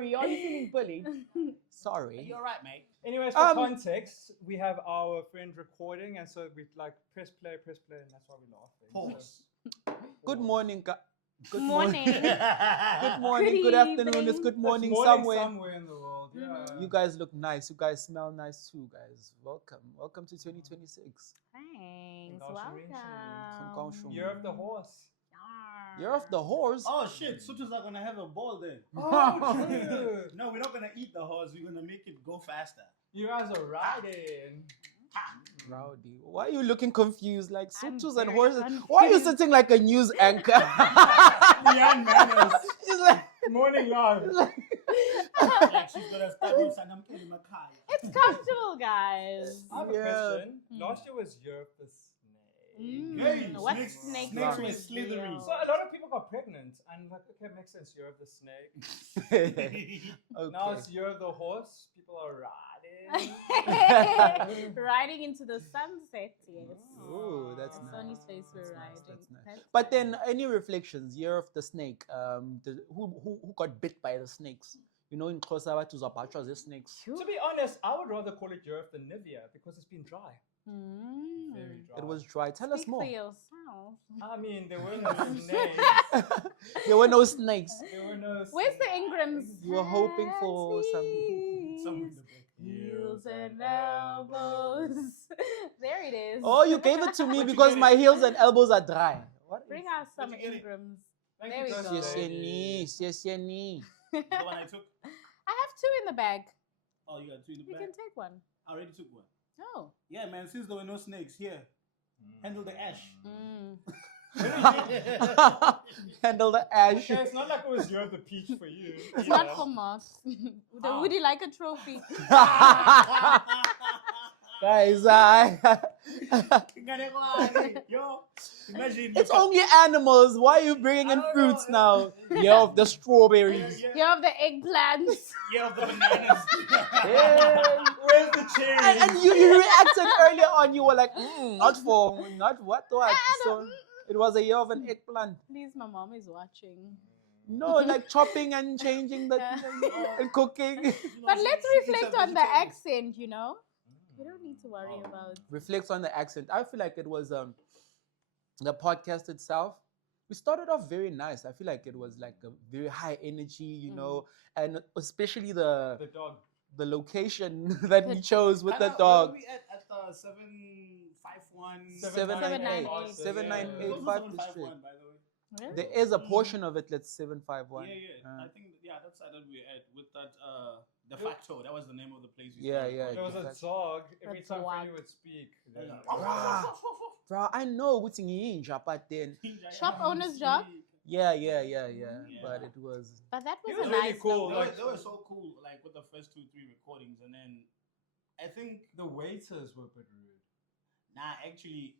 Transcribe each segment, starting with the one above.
sorry. Are you feeling bullied? Sorry. You're right, mate. Anyways, for context, we have our friend recording, and so we like press play, and that's why we're laughing. Pause. Good morning. Good Morning. Good morning. Good afternoon. It's good morning somewhere. Somewhere in the world. Yeah. You guys look nice. You guys smell nice too, guys. Welcome to 2026. Thanks. From Welcome. Year of the horse. You're off the horse. Oh shit, Sutus are gonna have a ball then. Oh, true. No, we're not gonna eat the horse, we're gonna make it go faster. You guys are riding. Rowdy. Why are you looking confused? Like I'm sutus and very horses. confused. Why are you sitting like a news anchor? Leanne Manners. It's like, Morning live. Like she's gonna start with Sanam Kilimakai. It's comfortable, guys. I have a question. Last year was Year of the Snake. Hey, What snakes- snake snakes is were this slithery. deal? So a lot of people got pregnant, and like, okay, makes sense. Year of the Snake. okay. Now it's Year of the Horse. People are riding. Riding into the sunset, yes. Ooh, that's It's nice. on his face we're That's nice, riding. that's nice. That's But then, any reflections? Year of the snake. Who got bit by the snakes? You know, in Xhosa, to Zapatra, the snakes. To be honest, I would rather call it Year of the Nivea because it's been dry. Mm. Very dry. It was dry. Tell us Speak more. for yourself. I mean, there were no snakes. There were no snakes. There were no Where's the Ingrams? You were hoping for some. Somewhere in the back. Heels and elbows. There it is. Oh, you gave it to me But you because get my it. heels and elbows are dry. What? Bring out some you get it? Ingrams. Thank There you, we Coach go. Yes, Lady. yes, yes. The one I took. I have two in the bag. Oh, you got two in the You back. can take one. I already took one. Oh. Yeah, man. Since there were no snakes here, handle the ash. Mm. Handle the ash. Okay, it's not like it was Year of the Peach for you. It's either. not for Mark. Would you like a trophy? Guys, Yo, imagine. it's only animals. Why are you bringing in I don't fruits know. now? Yeah, of the strawberries. You have the eggplants. Yeah, of the bananas. Yeah. Where's the cherry? And you reacted earlier on. You were like, not what. So it was a year of an eggplant. Please, my mom is watching. No, like chopping and changing the and cooking. But let's reflect on the accent, you know? We don't need to worry about. Reflects on the accent. I feel like it was the podcast itself. We started off very nice. I feel like it was like a very high energy, you know, and especially The dog. the location that we chose with the Where dog. are we at 751? 798. 798 Those are 5 751, district. by the way. Really? There is a portion of it that's 751. Yeah. I think that's how that we're at with that de facto. That was the name of the place. We Yeah, started yeah. from. There was a Exactly. dog. Every That's time wild. Freddie would speak. then- Rah. Bro, I know what's in Yinja, but then Shop owner's job? yeah. Yeah. But it was But that was, It was a really nice cool, number. They were so cool, like with the first 2-3 recordings, and then I think The waiters were a bit rude. actually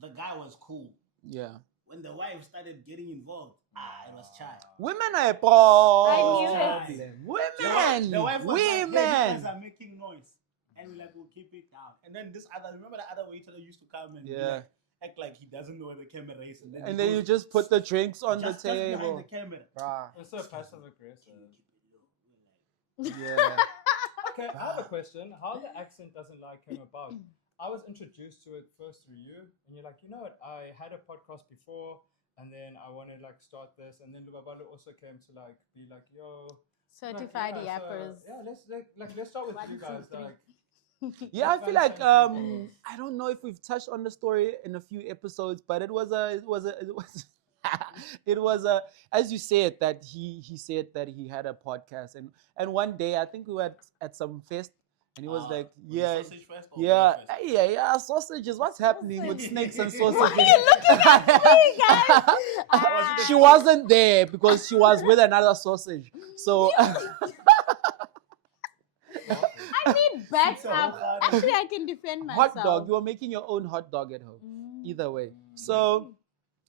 the guy was cool. yeah. When the wife started getting involved, it was chat. Women are a problem. I knew it. Women. The wife was like, hey, you Women. guys are making noise. And we're like, we'll keep it down. And then remember the other waiter that used to come and be Yeah. like, act like he doesn't know where the camera is. And then, And he then you goes just put the drinks on just the behind table. the camera. Bruh. It was so passive aggressive. Yeah. Okay, I have a question. How the accent doesn't like came about? I was introduced to it first through you, and you're like, you know what? I had a podcast before, and then I wanted like start this, and then Lubabalo also came to like be like, yo, Certified like, yeah, yappers. So, yeah, let's start with One, you two, guys. three. Like, Yeah, I Let's feel find like some people. I don't know if we've touched on the story in a few episodes, but it was as you said that he said that he had a podcast, and one day I think we were at some fest and he was like, yeah, Sausage fest or yeah, breakfast? yeah, sausages. What's happening with snakes and sausages? Why are you looking at me, guys? Ah. She wasn't there because she was with another sausage. So I need backup. Actually, I can defend myself. hot dog. You were making your own hot dog at home. Mm. Either way. So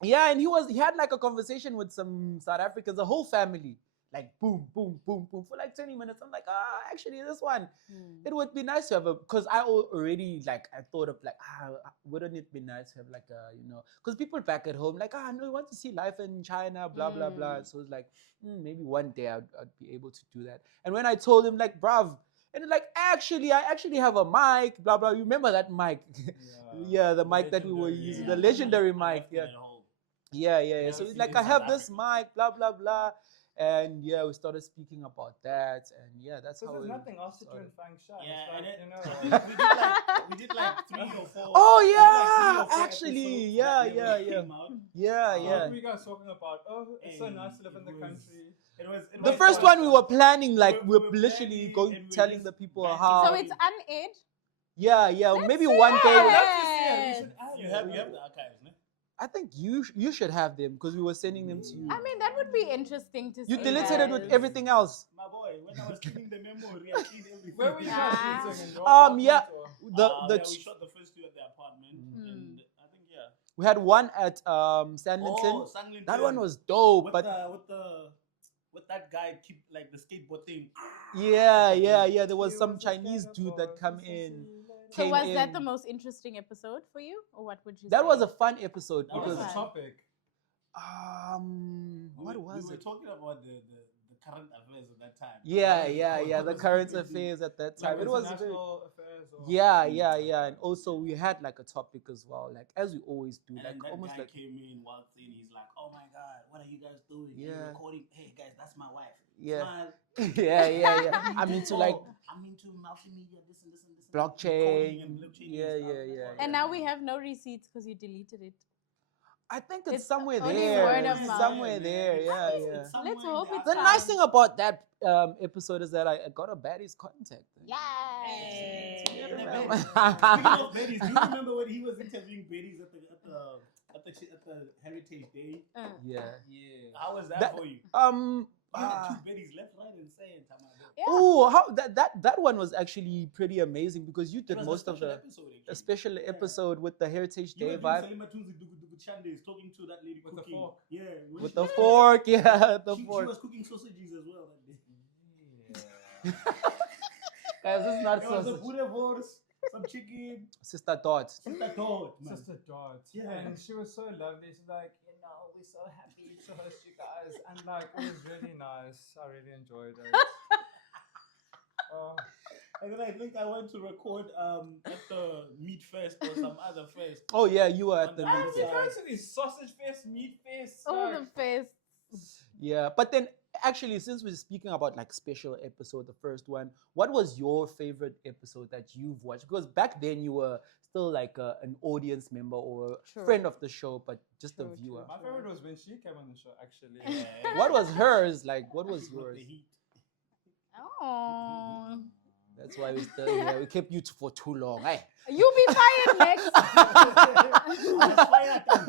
yeah, and he had like a conversation with some South Africans, a whole family. like boom, boom, boom, boom for like 20 minutes. I'm like, actually, this one, Mm. it would be nice to have because I already like I thought of like, wouldn't it be nice to have like a, because people back at home like, no, we want to see life in China, blah blah blah. So it's like maybe one day I'd be able to do that. And when I told him like, bruv. And like, I actually have a mic, blah blah. You remember that mic? Yeah, the mic that we were using, the legendary mic. Yeah. Yeah. So it's like, I have this mic, blah blah blah, and yeah, we started speaking about that, and yeah, that's how. Because there's nothing else to do in Fang Shan. Yeah, It's and like, I think we did like 3 or 4. Oh we did, yeah, like 3 or 4 actually, episodes yeah, that yeah, never yeah, came out. yeah. what were you guys talking about? Oh, it's so nice to live in the country. It The was first fun. one we were planning, like We we're were literally planning going and we were telling just the people ranting how. So it's unaired. Yeah, Let's maybe see one day. I'd it. love to see it. We should add You it. have the archives, no? I think you should have them because we were sending them to you. I mean, that would be interesting to see. You deleted it with guys. everything else. My boy, when I was cleaning the memory, I cleaned everything. Where were you Ah. guys shooting? In your Yeah, apartment or- the Yeah, we shot the first 2 at the apartment, and I think we had one at Sandlinton. Oh, Sandlinton. That one was dope, with but with that guy keep like the skateboard thing. yeah. There was He some was a Chinese skater dude boy, that come he in. says he So Came was that in. the most interesting episode for you, or what would you That say? was a fun episode That What was because the topic? what was we it? were talking about the current affairs at that time. Yeah, What the was current keeping the- affairs at that Like time. It was very, international affairs or yeah, and also we had like a topic as well, like as we always do, And like then that almost guy like came in, walked in, he's like, "Oh my God, what are you guys doing? Yeah. You're recording? Hey guys, that's my wife. Yeah. Smile. yeah. I'm into like I'm into multimedia, this and this and this. blockchain. Recording and blockchain and Yeah, stuff. yeah. And now we have no receipts because you deleted it. I think it's It's somewhere only there. word of It's mouth. somewhere there. Yeah, It's yeah. somewhere Let's in hope the it's The archives. nice thing about that episode is that I got a baddie's contact. Yes. Yeah, You the remember? Speaking of Betty's, do you remember when he was interviewing Betty's at the Heritage Day? Yeah. How was that, That- for you? Um. You had 2 Betty's left, right, and center. Yeah. Oh, how that one was actually pretty amazing because you It did was most a of special the episode, actually. a special episode with the Heritage You Day were doing vibe Salima Tunzi Dugu Chandes talking to that lady With the cooking. fork. Yeah. when with she- the fork. Yeah, the she fork. was cooking sausages as well that day. Guys, this is not There was a sausage. boerewors, some chicken, Sister Dot. sister toad, man. Sister Dot. Yeah. And she was so lovely. She's like, we're so happy to host you guys. And like, it was really nice. I really enjoyed it. Oh, And then I think I went to record at the Meat Fest or some other fest. Oh yeah, you were at On the the I meat was Yeah. fest. going to these sausage fest, meat fest. Oh, the face. Yeah, but then actually, since we're speaking about like special episode, the first one, what was your favorite episode that you've watched? Because back then you were still like an audience member or True. friend of the show, but just a True, true. viewer. My favorite was when she came on the show, actually. What was hers? Like, what was Not yours? the heat. Oh. That's why we still here. We kept you for too long. Hey. You be fired next. I was fired at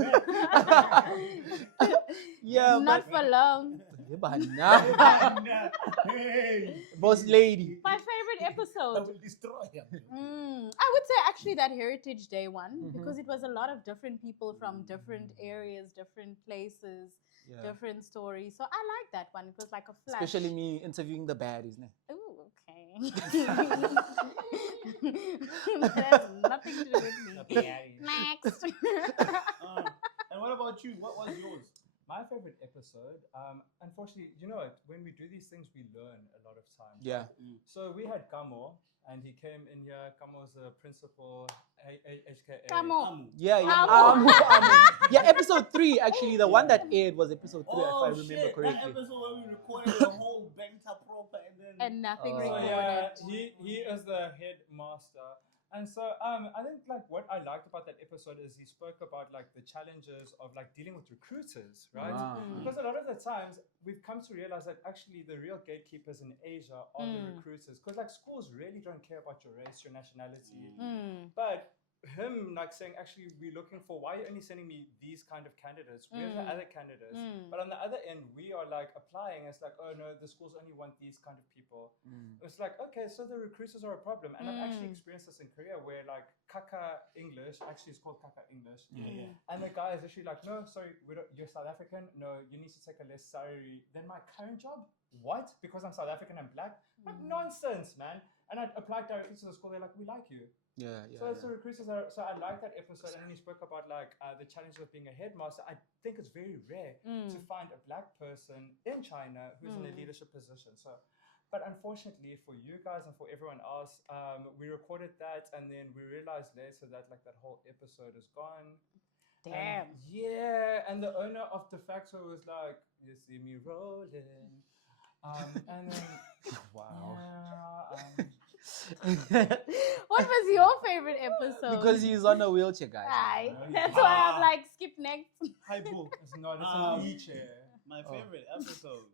that. Yeah, Not for long. but nah. Hey. Boss lady. My favorite I episode. will destroy him. I would say actually that Heritage Day one Mhm. because it was a lot of different people from different areas, different places, Yeah. different stories. So I like that one. It was like a flash. Especially me interviewing the baddies. Né? Ooh, okay. that has nothing to do with me. Next. And what about you? What was yours? My favorite episode, unfortunately, you know what? When we do these things, we learn a lot of times. Yeah. So we had Kamo, and he came in here. Kamo's the principal, HKA. Kamo. Yeah, yeah. Amu. Yeah, episode 3 actually. The one that aired was episode 3, if I remember shit, correctly. that episode where we recorded the whole Bangta proper and then And nothing Oh. So recorded. yeah, he is the headmaster. And so I think like what I liked about that episode is he spoke about like the challenges of like dealing with recruiters, right? Ah. Because a lot of the times we've come to realize that actually the real gatekeepers in Asia are the recruiters. Because like schools really don't care about your race, your nationality. Mm. But him like saying, actually, we're looking for, why are you only sending me these kind of candidates? Where's the other candidates? But on the other end, we are like applying. It's like, oh no, the schools only want these kind of people. It's like, okay, so the recruiters are a problem. And I've actually experienced this in Korea where like Kaka English, actually it's called Kaka English. And the guy is actually like, no, sorry, you're South African. No, you need to take a less salary than my current job. What? Because I'm South African and black? Like nonsense, man. And I applied directly to the school. They're like, we like you. So it's the recruiters so I like that episode, and then he spoke about like the challenges of being a headmaster. I think it's very rare to find a black person in China who's in a leadership position. So, but unfortunately for you guys and for everyone else, we recorded that, and then we realized later that like that whole episode is gone. Damn. And the owner of the factory was like, "You see me rolling," and then wow. What was your favorite episode? Because he's on a wheelchair, guys. Aye. That's why I'm like, skip next. Hi, Boo. It's not. It's an e-chair. My favorite episode.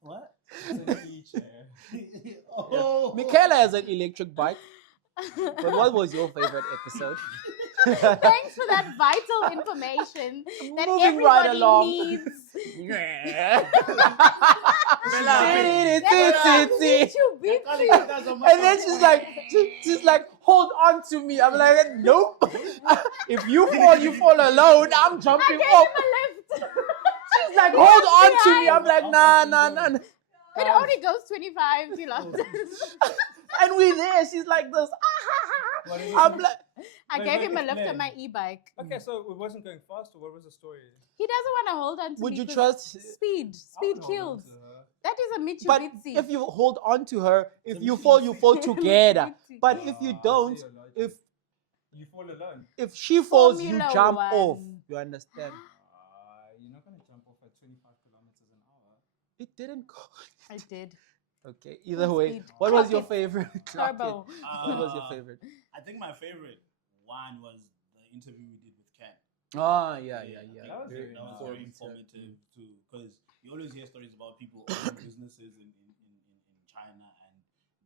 What? It's an e-chair. Oh. Michaela has an electric bike. But what was your favorite episode? Thanks for that vital information that Moving everybody right along. needs. And then she's like, hold on to me. I'm like, nope. If you fall alone. I'm jumping off. She's like, hold on to me. I'm like, nah. It only goes 25 kilometers. And we there. She's like this. I'm like, I gave him a lift on my e-bike. Okay, so it wasn't going fast, or what was the story? He doesn't want to hold on to would me. you 'cause trust? Speed kills. That is a Mitsubishi. But if you hold on to her, if you fall together. But if you don't, if you fall alone, if she falls, Formula you jump One. off. You understand? you're not gonna jump off at 25 kilometers an hour. It didn't go. I did. Okay, either way, Speed. what was Clock your it. favorite? Clock it. Turbo. What was your favorite? I think my favorite one was the interview we did with Ken. Oh, yeah. That was very That was very informative too, because you always hear stories about people owning businesses in China and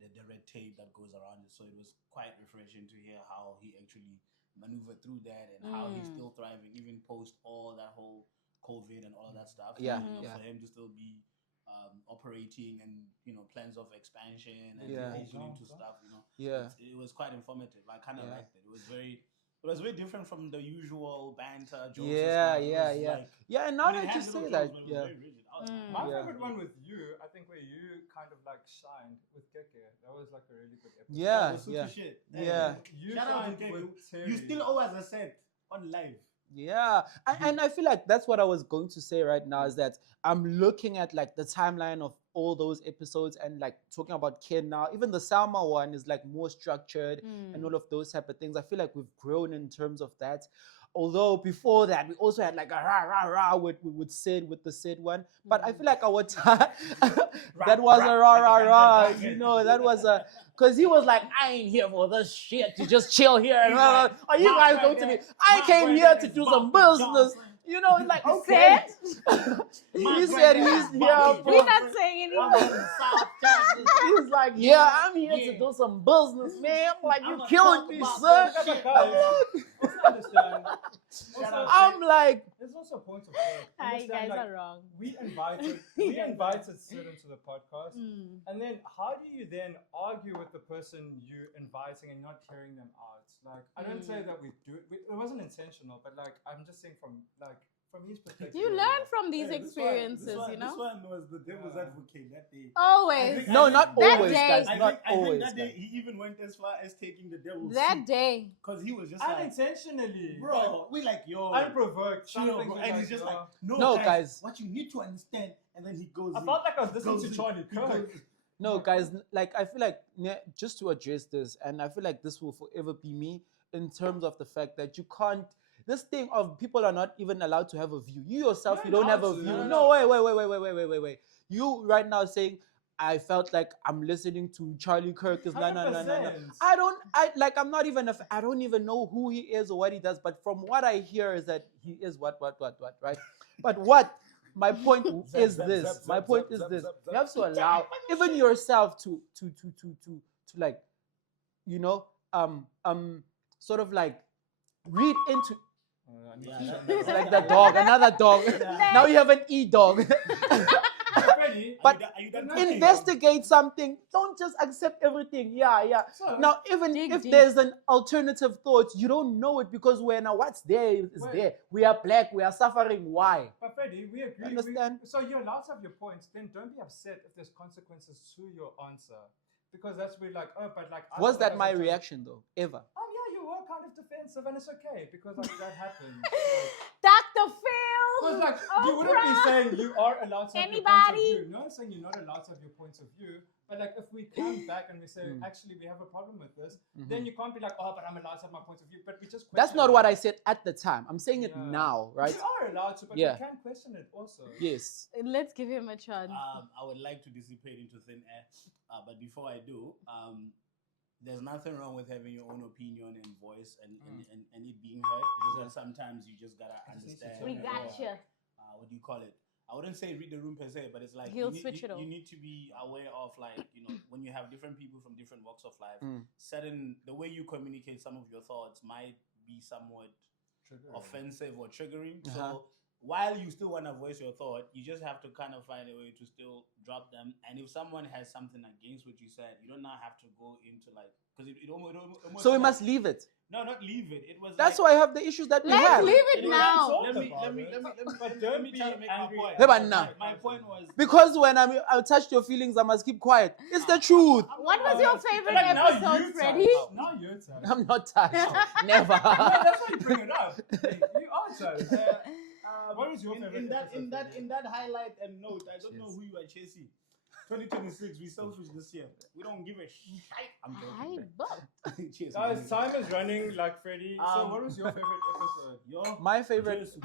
the red tape that goes around it. So it was quite refreshing to hear how he actually maneuvered through that and how he's still thriving, even post all that whole COVID and all of that stuff. Yeah, You know, yeah. For him to still be operating and plans of expansion and Yeah. opening to stuff. Yeah. It was quite informative. I kind of Yeah. liked it. It was very different from the usual banter jokes. Yeah, and stuff. It yeah, was yeah. like, Yeah, and now I mean, it that you had say little that, jokes, but it was yeah. very rigid. I was like, My Yeah. favorite one with you, I think, where you kind of like shined with Keke. That was like a really good episode. Yeah, it was super yeah. shit. Yeah. You Shout out to shined Keke. with Terry. You still owe us a set on live. Yeah, and I feel like that's what I was going to say right now is that I'm looking at like the timeline of all those episodes and like talking about Ken now. Even the Salma one is like more structured and all of those type of things. I feel like we've grown in terms of that. Although before that we also had like a rah rah rah with Sid with the Sid one, but I feel like our time that was a rah rah rah. That was a because he was like, I ain't here for this shit. You just chill here. And are you guys going to me? I came here to do some business. It's like okay. He said he's here for. We're not saying anything. He's like, yeah, I'm here to do some business, man. Like you killing me, son. Also understand. I'm like, There's also a point of view. Hi, you guys Understand, like, are wrong. we invited Sid into the podcast, and then how do you then argue with the person you're inviting and not hearing them out? Like, I don't say that we do it. It wasn't intentional, but like, I'm just saying from his perspective. You learn from these Hey, experiences, this one, you know? This one was the devil's advocate that day. Always. no, not That always, day- guys. I Not think always. that day guys. he even went as far as taking the devil's That day. because he was just like, Unintentionally, bro, we like yo, unprovoked. chill, Something bro. was And like, he's just "Yo." like, No, guys. what you need to understand, and then he goes. I in, felt like I was listening goes to in, Charlie he Kirk. goes- No, guys, like I feel like just to address this, and I feel like this will forever be me in terms of the fact that you can't. This thing of people are not even allowed to have a view. You yourself, you don't have a view. No, wait. You right now saying, I felt like I'm listening to Charlie Kirk. Is no. 100%. I'm not even. I don't even know who he is or what he does. But from what I hear is that he is what, right? But what? My point is this. My point is this. You have to allow even yourself to like, sort of like read into I need Yeah, to that- shut it's that like down. the dog, another dog. Yeah. Now you have an e-dog. Freddie, But are you done No, cooking? investigate something. Don't just accept everything. Yeah. so, Now, even Dig if deep. there's an alternative thought, you don't know it because we're now what's there is Wait. there. We are black. We are suffering. Why? but Freddie, we agree. Understand? So you're allowed to have your points. Then don't be upset if there's consequences to your answer, because that's where like, oh, but like. I Was feel like that as my a child- reaction though? Ever? Yeah, you were kind of defensive, and it's okay because like that happens. Dr. Phil. Because like Oh, you wouldn't be saying you are allowed to have your points of Anybody? view. No one's saying you're not allowed to have your points of view. But like if we come back and we say actually we have a problem with this, then you can't be like, oh, but I'm allowed to have my points of view. But we just That's question not it. what I said at the time. I'm saying it Yeah. now, right? We are allowed to, but Yeah. we can question it also. Yes. Let's give him a chance. I would like to dissipate into thin air, but before I do, there's nothing wrong with having your own opinion and voice and it being heard. It's just that sometimes you just gotta I just need to understand. turn We it got off. you. What do you call it? I wouldn't say read the room per se, but it's like He'll you need, switch it off. you need to be aware of like when you have different people from different walks of life. Mm. Certain the way you communicate some of your thoughts might be somewhat Trigger. offensive or triggering. Uh-huh. So while you still want to voice your thought, you just have to kind of find a way to still drop them. And if someone has something against what you said, you don't now have to go into like because it almost So we kinda- must leave it. no, not leave it. It was That's like, why I have the issues that we Let's have. leave it It was- now. Talk Let me about it. But let don't me be try to make my angry point. at Yeah, but the nah. person. My point was Because when I touched your feelings, I must keep quiet. It's the truth. What was your favorite Like, now episode, you Freddie? touch. Now you're touched. I'm not touched. Never. No, that's why you bring it up. You are touched. What was your favorite in that episode, in that Freddie? in that highlight and note? I don't know Cheers. who you are chasing. 2026, we selfish this year. We don't give a shit. I'm Hi, joking. but Cheers. Guys, time is running like Freddie. So, what was your favorite episode? Yo, My favorite. cheers.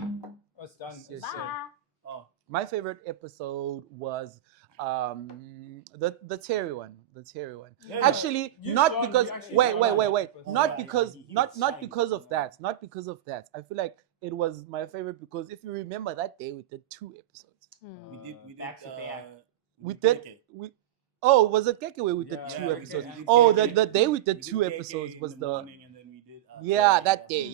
Oh, it's done. Yes, It's sir. said. bye. Oh, My favorite episode was the Terry one. The Terry one. Yeah, yeah. Actually, You, not Sean, because we actually wait, don't wait, like wait, that wait. episode. Not Yeah, because he not was not shining, because of yeah. that. Not because of that. I feel like it was my favorite because if you remember that day we did 2 episodes. we did back to back. We did did KK. we oh was it Keke where we did Yeah, 2 yeah, episodes? KK. Oh, KK. the day we did We 2 KK episodes in was the the morning and then we did yeah that yeah. day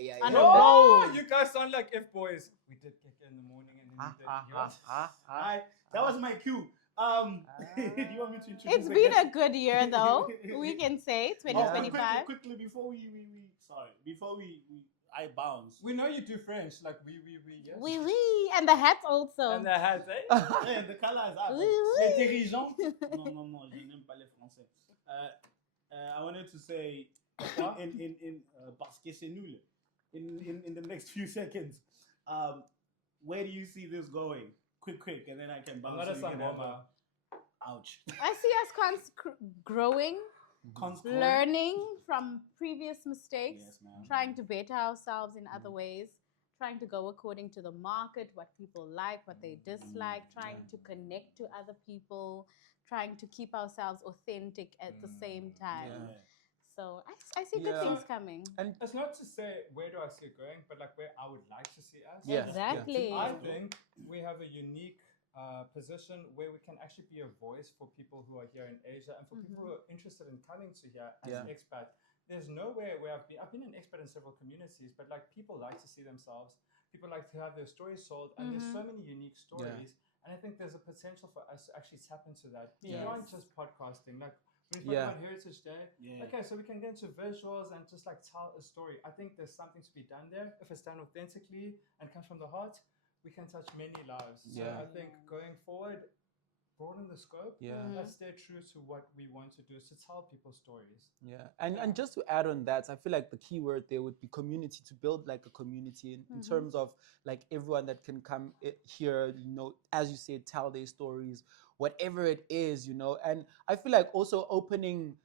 yeah. On yeah. a Oh, roll. you guys sound like F boys. We did kick in the morning and then we did yours. Hi, that was my cue. Do you want me to introduce? It's the been guest? a good year, though. We can say Oh, 2025. quickly before we I bounce. We know you do French, like we, yes. Oui, oui. And the hats also. And the hats, eh? Yeah, the color is up. Oui, Les oui. dirigeants. Non, je n'aime pas les français. I wanted to say in parce que c'est nul. In the next few seconds, where do you see this going? Quick, and then I can bounce. I'm not a so you can have sangoma. Ouch. I see us growing, Conscore. learning from previous mistakes, Yes, ma'am. trying to better ourselves in other ways, trying to go according to the market, what people like, what they dislike, trying to connect to other people, trying to keep ourselves authentic at the same time. Yeah. So I see good Yeah. things coming. And It's not to say where do I see it going, but like where I would like to see us. Yeah. Exactly. I think we have a unique position where we can actually be a voice for people who are here in Asia and for people who are interested in coming to here as Yeah. expats. There's nowhere where I've been an expat in several communities, but like people like to see themselves. People like to have their stories sold, and there's so many unique stories. And I think there's a potential for us to actually tap into that. Yes. Beyond just podcasting, like we spoke Yeah. about Heritage Day. Yeah. Okay, so we can get into visuals and just like tell a story. I think there's something to be done there. If it's done authentically and comes from the heart, we can touch many lives. So Yeah. I think going forward, broaden the scope. Yeah. Let's stay true to what we want to do, is to tell people stories. yeah, and just to add on that, I feel like the key word there would be community, to build like a community in terms of like everyone that can come here, as you said, tell their stories, whatever it is, and I feel like also opening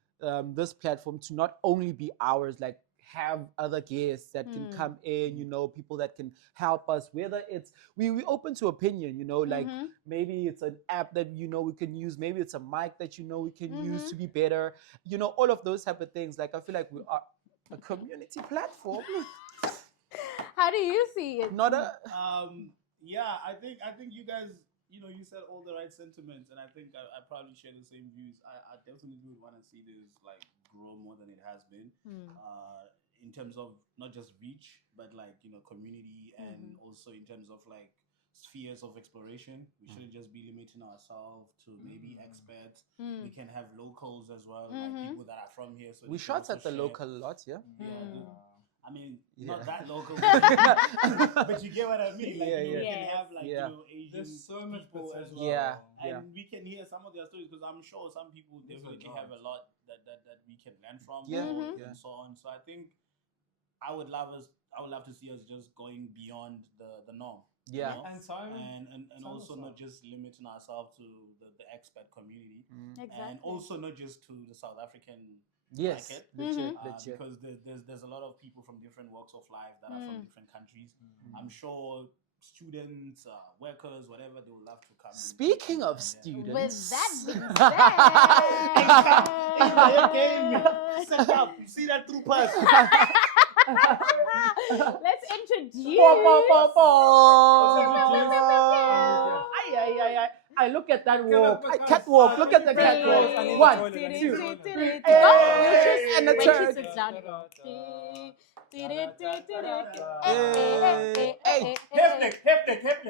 this platform to not only be ours, like have other guests that can come in, people that can help us, whether it's we open to opinion, like maybe it's an app that we can use, maybe it's a mic that we can use to be better, all of those type of things. Like I feel like we are a community platform, How do you see it? not a Yeah, I think you guys you said all the right sentiments, and I think I probably share the same views. I definitely would want to see this like grow more than it has been, in terms of not just reach, but like community, and also in terms of like spheres of exploration. We shouldn't just be limiting ourselves to maybe experts. We can have locals as well, like people that are from here. So We they can shot also at the share. local lot, yeah. I mean, Yeah. not that local, but you get what I mean. Like, Yeah, we yeah. can have like Yeah. Asian There's so much people as well, Yeah. and we can hear some of their stories because I'm sure some people definitely have a lot that we can learn from, Yeah. and so on. So I think I would love to see us just going beyond the norm. Yeah. And time. And also not just limiting ourselves to the expat community, Exactly. and also not just to the South African Yes. market, Legit. because there's a lot of people from different walks of life that are from different countries. I'm sure students, workers, whatever, they would love to come. Speaking of and students. With that being said, Set up. You see that through pass? let's introduce. I look at that Come walk. on, Catwalk. Look at the catwalk. One, two. Wheelchairs and a When she turd. sits down, you go. Heftig.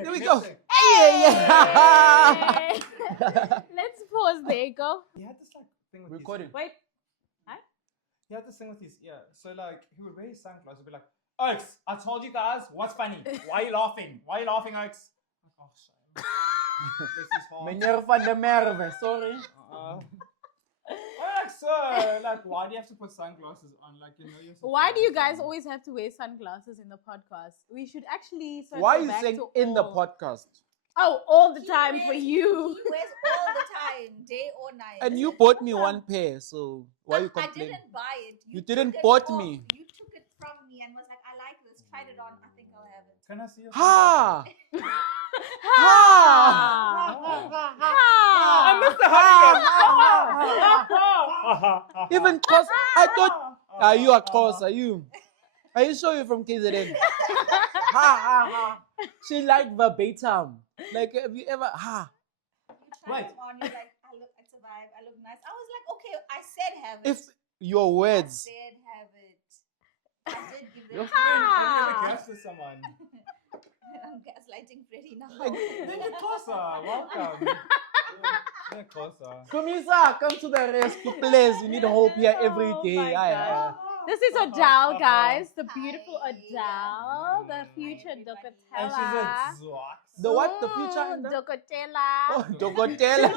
There we go. Yeah. Let's pause there, go. He had this like thing with Recording. Wait. He had this thing with his ear. So like he would wear his sunglasses and be like, Oaks, I told you guys what's funny. Why are you laughing? Oaks? Like, oh shame. This is hard. Meneer van der Merwe, sorry. Like, so, like, why do you have to put sunglasses on? Like, you're Why do you guys always have to wear sunglasses in the podcast? We should actually. Why are circle you back saying to in the all- podcast? Oh, all the He time for wears- you. He wears all the time, day or night. And you bought me one pair, so why are you I complaining? didn't buy it. You took didn't it bought off- me. You took it from me and was like, I like this. Tried it on. I think I'll have it. Can I see your Ha! Ha! I missed the Ha! Even cause I thought, are you a cause? Are you sure you're from KZN? Ha! She liked verbatim. Like, have you ever ha? You tried Right. them on. You're like, I look. It's a vibe. I look nice. I was like, okay. I said have it. If your I words. said have it. I did give You're it. gas to someone. I'm gaslighting Freddie now. Then you're closer. Welcome. You're closer. Kumisa, come to the rescue, please. We need hope here every Oh day. my Aye, gosh. aye. This is Odele, guys. The beautiful Hi. Odele, the future And she's Docotella. a Zwax. The what? The future? and the- Docotella. Oh, Dogotella.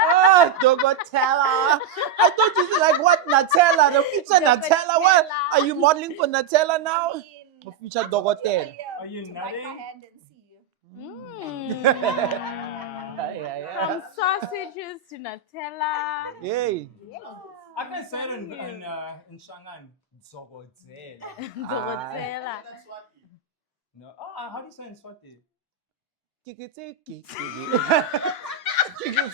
Oh, Dogotella. I thought you said like what? Nutella. The future Nutella. What? Are you modeling for Nutella now? I mean, The future I told you Dogotel. earlier Are you to bite my nutting? hand and see you. From sausages to Nutella. Yay. I can say it in Shanghai. Zogozela. Docotella. That's what. No. Oh, how do you say in Swati? Kikitiki.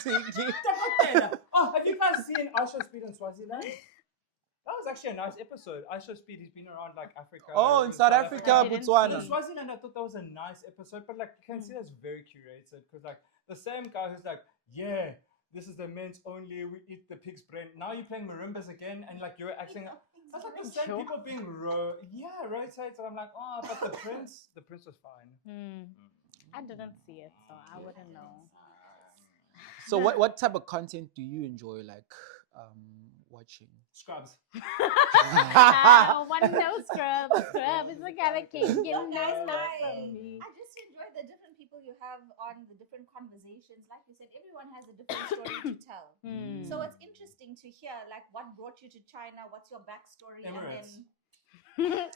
Zogozela. Oh, have you guys seen I Show Speed in Swaziland? That was actually a nice episode. I Show Speed, he's been around like Africa. Oh, in South Africa, I didn't In Botswana. Swaziland, I thought that was a nice episode, but like you can see that's very curated because like the same guy who's like, yeah, this is the men's only, we eat the pig's brain. Now you're playing marimbas again, and like you're acting. That's like the same Sure. people being rotated. I'm like, oh, but the prince was fine. I didn't see it, so I wouldn't know. So what type of content do you enjoy like watching? Scrubs. One no scrub. Scrub is the kind of king. Get No, nice guys, love I from me. just enjoy the different people you have on the different conversations. Like you said, everyone has a different story to tell. So it's interesting to hear like what brought you to China, what's your backstory, Emirates. and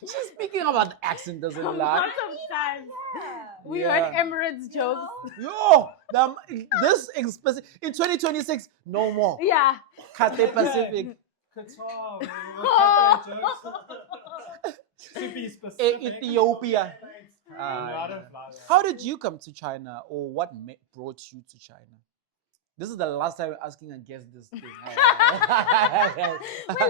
She's speaking about the accent, doesn't lie. Lots of times. yeah. We Yeah. heard Emirates You jokes. know? Yo, this explicit in 2026, no more. Yeah. Cathay Pacific. Qatar. We were cut their jokes. To be specific. Ethiopia. No, I don't fly there. How did you come to China, or what brought you to China? This is the last time I'm asking a guest this thing. We're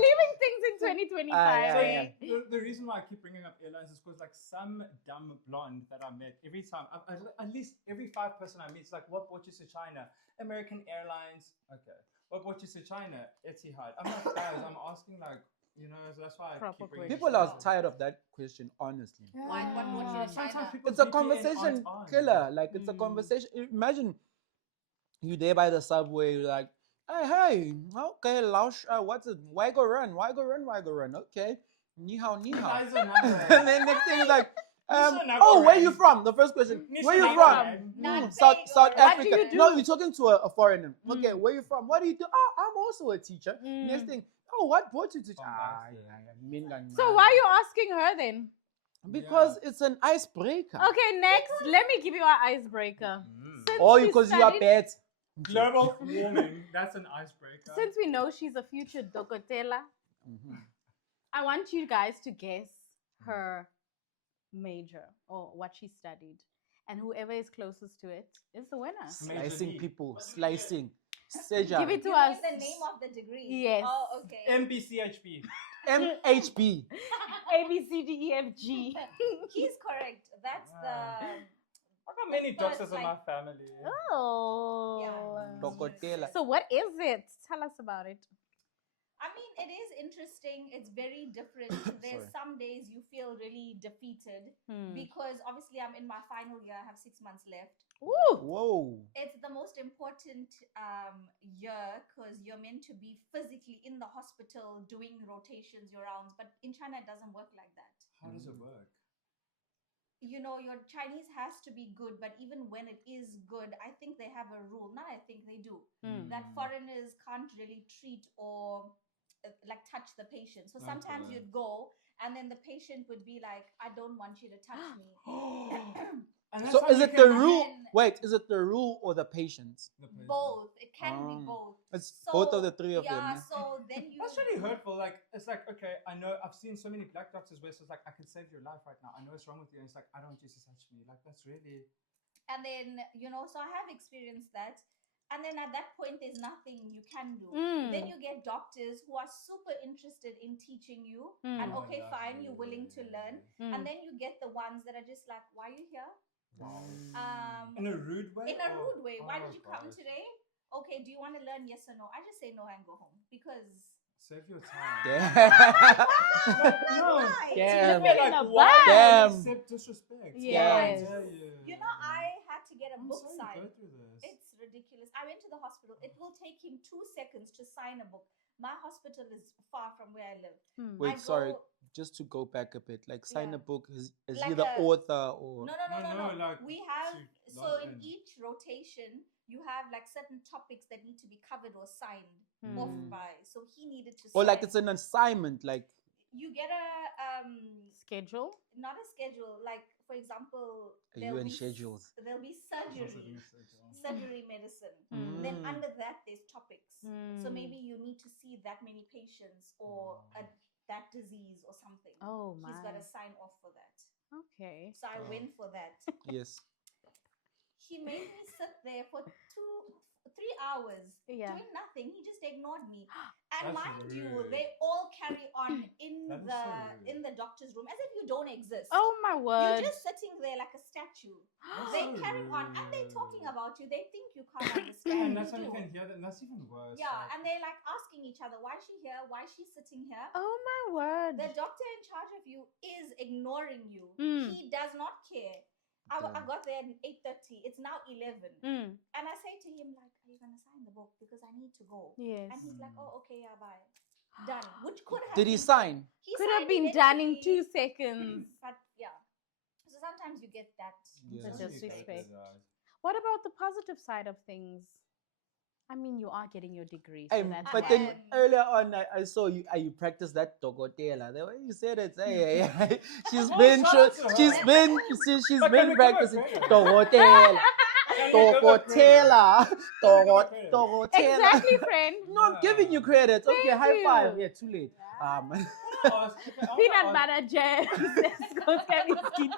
leaving things into 2025. So yeah. the reason why I keep bringing up airlines is because like some dumb blonde that I met every time, at least every 5 person I meet, it's like, what brought you to China? American Airlines. Okay. What brought you to China? Etihad. I'm like, guys, I'm asking like, so that's why I Proper keep bringing question. People are this up. tired of that question, honestly. What brought you to Sometimes China? people's It's a VPN conversation aren't on. killer. Like, it's a conversation. Imagine you there by the subway, you're like, hey, okay, Lausch, what's it? Why go run? Why go run? Why go run? Okay. Ni hao, ni hao. Guys are not And then next thing is like, Nisha oh, where you Nagoran. from? The first question. Nisha Where you Nagoran. from? Not South paying South or- What Africa. do you do? No, you're talking to a foreigner. Okay, Mm. where you from? What do you do? Oh, I'm also a teacher. Next thing, oh, what brought you to So why are you asking her then? Because it's an icebreaker. Okay, next, let me give you an icebreaker. Since Or she because you are studied- bad. Global warming. That's an icebreaker. Since we know she's a future docotela, Mhm. I want you guys to guess her major or what she studied. And whoever is closest to it is the winner. Slicing D. people, slicing. Seja. Give it to You us. mean the name of the degree? Yes. Oh, okay. MBCHP. MHB. A, B, C, D, E, F, G. He's correct. That's the. I got many First, doctors in like- my family. Oh. Yeah. Docotela. So what is it? Tell us about it. I mean, it is interesting. It's very different. There's Sorry. some days you feel really defeated because obviously I'm in my final year. I have 6 months left. Woo! Whoa. It's the most important year because you're meant to be physically in the hospital doing rotations, your rounds. But in China, it doesn't work like that. How does it work? Your Chinese has to be good, but even when it is good, I think they have a rule. Not I think they do. That foreigners can't really treat or like touch the patient. So sometimes Okay. you'd go and then the patient would be like, I don't want you to touch me. And that's So how is you it the can- rule? then- Wait, is it the rule or the patients? The patient. Both. It can be Oh. both. It's both of the three of them. Yeah, Yeah. so then you That's really hurtful. Like, it's like, okay, I know I've seen so many black doctors where it's just like, I can save your life right now. I know what's wrong with you. And it's like, I don't want you to touch me. Like, that's really. and then so I have experienced that. And then at that point there's nothing you can do. Then you get doctors who are super interested in teaching you and Oh, okay, fine, you're willing to learn. And Mm. then you get the ones that are just like, why are you here? Wow. In In a rude way? a or- rude way. Why oh, did you come gosh. today? Okay, do you want to learn? Yes or no? I just say no and go home because Save your time. Yeah. No. why? Damn. Look at Like, the why back. Damn. accept disrespect? Yes. I tell you. I had to get a I'm book sorry to signed. go through this. It's ridiculous. I went to the hospital. It will take him 2 seconds to sign a book. My hospital is far from where I live. Wait, I sorry. go- Just to go back a bit, like sign Yeah. a book. Is Like he the a- author or? No. like We have to so log in in. each rotation you have like certain topics that need to be covered or signed off by. So he needed to. Or like sign- it's an assignment, like you get a Schedule? not a schedule. Like for example, you there'll and be schedules. There'll be It's also surgery. doing surgery. Surgery medicine. Then under that there's topics. So maybe you need to see that many patients or that disease or something. Oh my. He's got to sign off for that. Okay. So I went for that. yes. He made me sit there for 3 hours Yeah. doing nothing. He just ignored me. And That's mind you, rude. they all carry on in That is the so rude. in the doctor's room as if you don't exist. Oh my word. You're just sitting there like a statue. That's They so carry on and they're talking rude. about you. They think you can't understand. And that's how you you do. can hear that. And that's even worse. Yeah, like- and they're like asking each other, why is she here? Why is she sitting here? Oh my word. The doctor in charge of you is ignoring you. Mm. He does not care. I Damn. got there at 8:30. It's now 11. Mm. And I say to him, like, are you going to sign the book? Because I need to go. Yes. And he's like, oh, okay, yeah, bye. Done. Which could have Did he been- sign? He Could have signed been done in eventually, 2 seconds. But yeah. So sometimes you get that. Yeah. The That's how you disrespect. characterize. What about the positive side of things? I mean, you are getting your degree, so Hey, that's but I then am- earlier on, I saw you. You practice that Togotela. The way you said it, hey, she's Oh, been, shout out to her. she's been, she's But can been we give her practicing credit? Togotela, Can we give her credit? Togotela, Can we give her credit? Togotela. exactly, friend. Not giving you credit. Okay, Thank high five. you. Yeah, too late. I wanna ask- okay, I wanna Peanut ask- butter jam. Let's go, Scabiskit.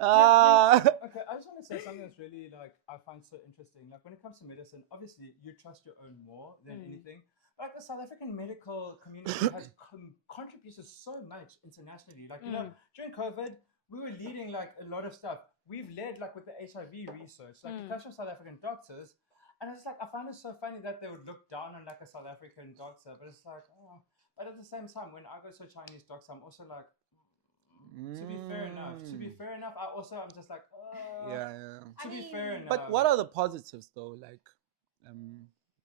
Okay, I just want to say something that's really like I find so interesting. Like when it comes to medicine, obviously you trust your own more than anything. Like the South African medical community has contributed so much internationally. Like you know, during COVID, we were leading like a lot of stuff. We've led like with the HIV research. Like it comes from South African doctors, and it's like I find it so funny that they would look down on like a South African doctor, but it's like oh. But at the same time, when I go to a Chinese doctor, I'm also like. To be fair enough, I'm just like, yeah. to be fair enough. But what are the positives though? Like,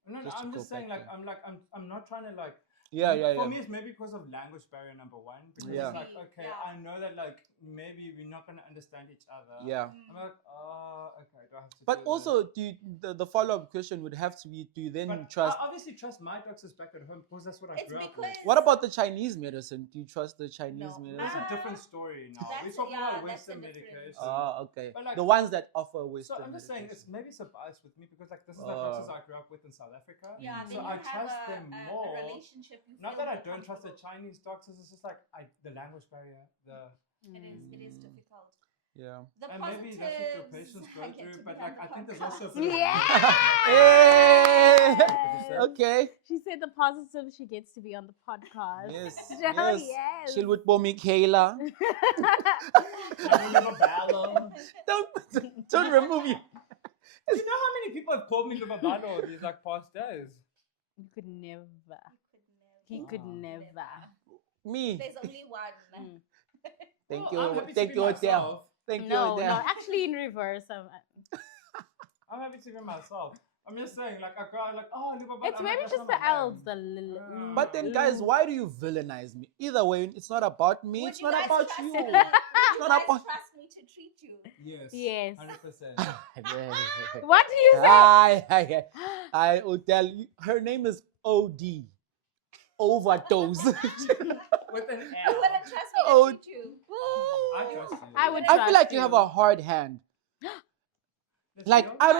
No, just to I'm go just saying, back like, there. I'm not trying to like. Yeah. For me, it's maybe because of language barrier number one. Because Yeah. it's like, okay, I know that like maybe we're not gonna understand each other. Yeah. I'm like, oh, okay, do I have to? But do also, the follow up question would have to be: do you then But trust? I obviously trust my doctors back at home because that's what I It's grew up because with. What about the Chinese medicine? Do you trust the Chinese No. medicine? That's a different story now. We're That's- talking yeah, about that's a Western different- medication. Okay. But, like, the ones that offer So Western. I'm just saying, medication. it's maybe it's a bias with me because like this is the doctors I grew up with in South Africa. Yeah, So then I you have trust them a more. relationship. You Not feel that I more don't trust the comfortable. Chinese doctors. It's just like the language barrier. It is difficult. Yeah. The And positives, maybe that's what your patients go I get through. to But be on like the I think there's podcast. also a bit of Hey! Yes. Okay. She said the positive she gets to be on the podcast. Yes. Oh, Yes. yes. Chill with Bo Michaela. Don't remove you. Do you know how many people have called me Lubabalo these like past days? You could never. He You could never. Me. There's only one. Thank Well, I'm you. happy to Thank be you, Odele. myself. Thank you, No, Odele. actually in reverse. I'm happy to be myself. I'm just saying, like I got like, oh, Lubabalo. It's maybe just the L's. But then, guys, why do you villainize me? Either way, it's not about me. Would It's you not guys about trust you. me? It's Would not you guys about. trust me to treat you? Yes. Yes. 100%. What do you say? Hi, Odele. Her name is OD. Overdose. With an You L. wouldn't trust me Oh. to treat you. I trust you. I would I feel like trust you have a hard hand. Let's Like deal. I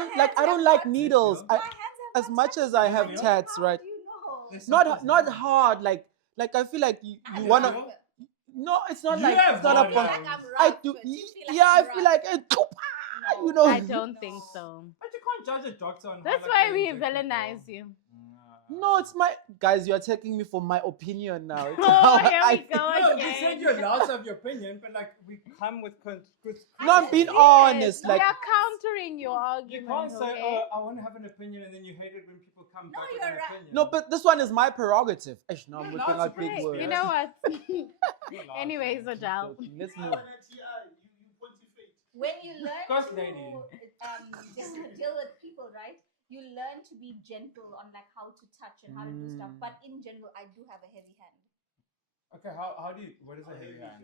don't like needles. My My hands have As not much touched as I you. have How tats, How right? do you know? There's Not something not wrong. hard. Like I feel like you I wanna. feel No, it's not You like have it's not hard about. like I'm I rough, do. but you feel like Yeah, I I'm feel rough. like No. you know. I don't think so. But you can't judge a doctor on That's how, why like, we they inject villainize people. you. No, it's my guys. You're taking me for my opinion now. It's Oh, how here I we go No, again. you said you're allowed to have your opinion, but like we come with No, I'm being Yes, honest. we Like are countering your you argument. can't say, okay? "Oh, I want to have an opinion," and then you hate it when people come No, back with you're an right. opinion. no, but this one is my prerogative. No, I'm You're whipping allowed out to big bring words. You know what? You're allowed Anyways, to. Odele. Let's I move. want to TI. You pontificate. When you learn Ghost to lady. deal with people, right? You learn to be gentle on like how to touch and how to do stuff. But in general, I do have a heavy hand. Okay, how do you? What is a heavy hand?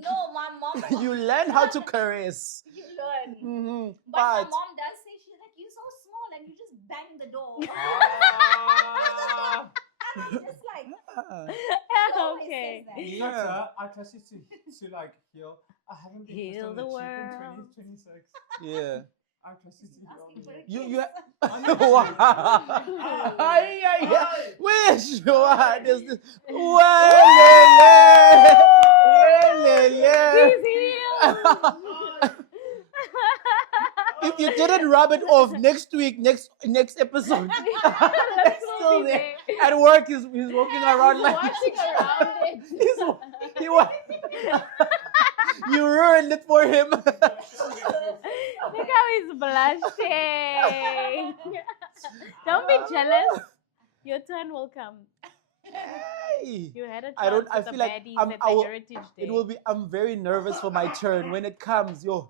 No, my mom. You learn how to caress. You learn. Mhm, But my but mom does say she's like, you're so small and you just bang the door. Ah. And I'm just like, uh, she always Okay. says that. Yeah. Doctor, I trust you to like heal. I haven't been kissed Heal on the cheek world. in 2026. yeah. I trust you to heal Asking for me. a You kiss. you. On the Wow. cheek. Ay, ay, ay. Ay. Wish you had this. He's healed. If you didn't rub it off next week, next episode, it's still there. At work, he's walking around like Watching around it. he wa- You ruined it for him. Look how he's blushing. Don't be jealous. Your turn will come. Hey. You had a chance I don't. I with the feel like baddies I'm. at I the will, Heritage Day. it will be. I'm very nervous for my turn when it comes. Yo,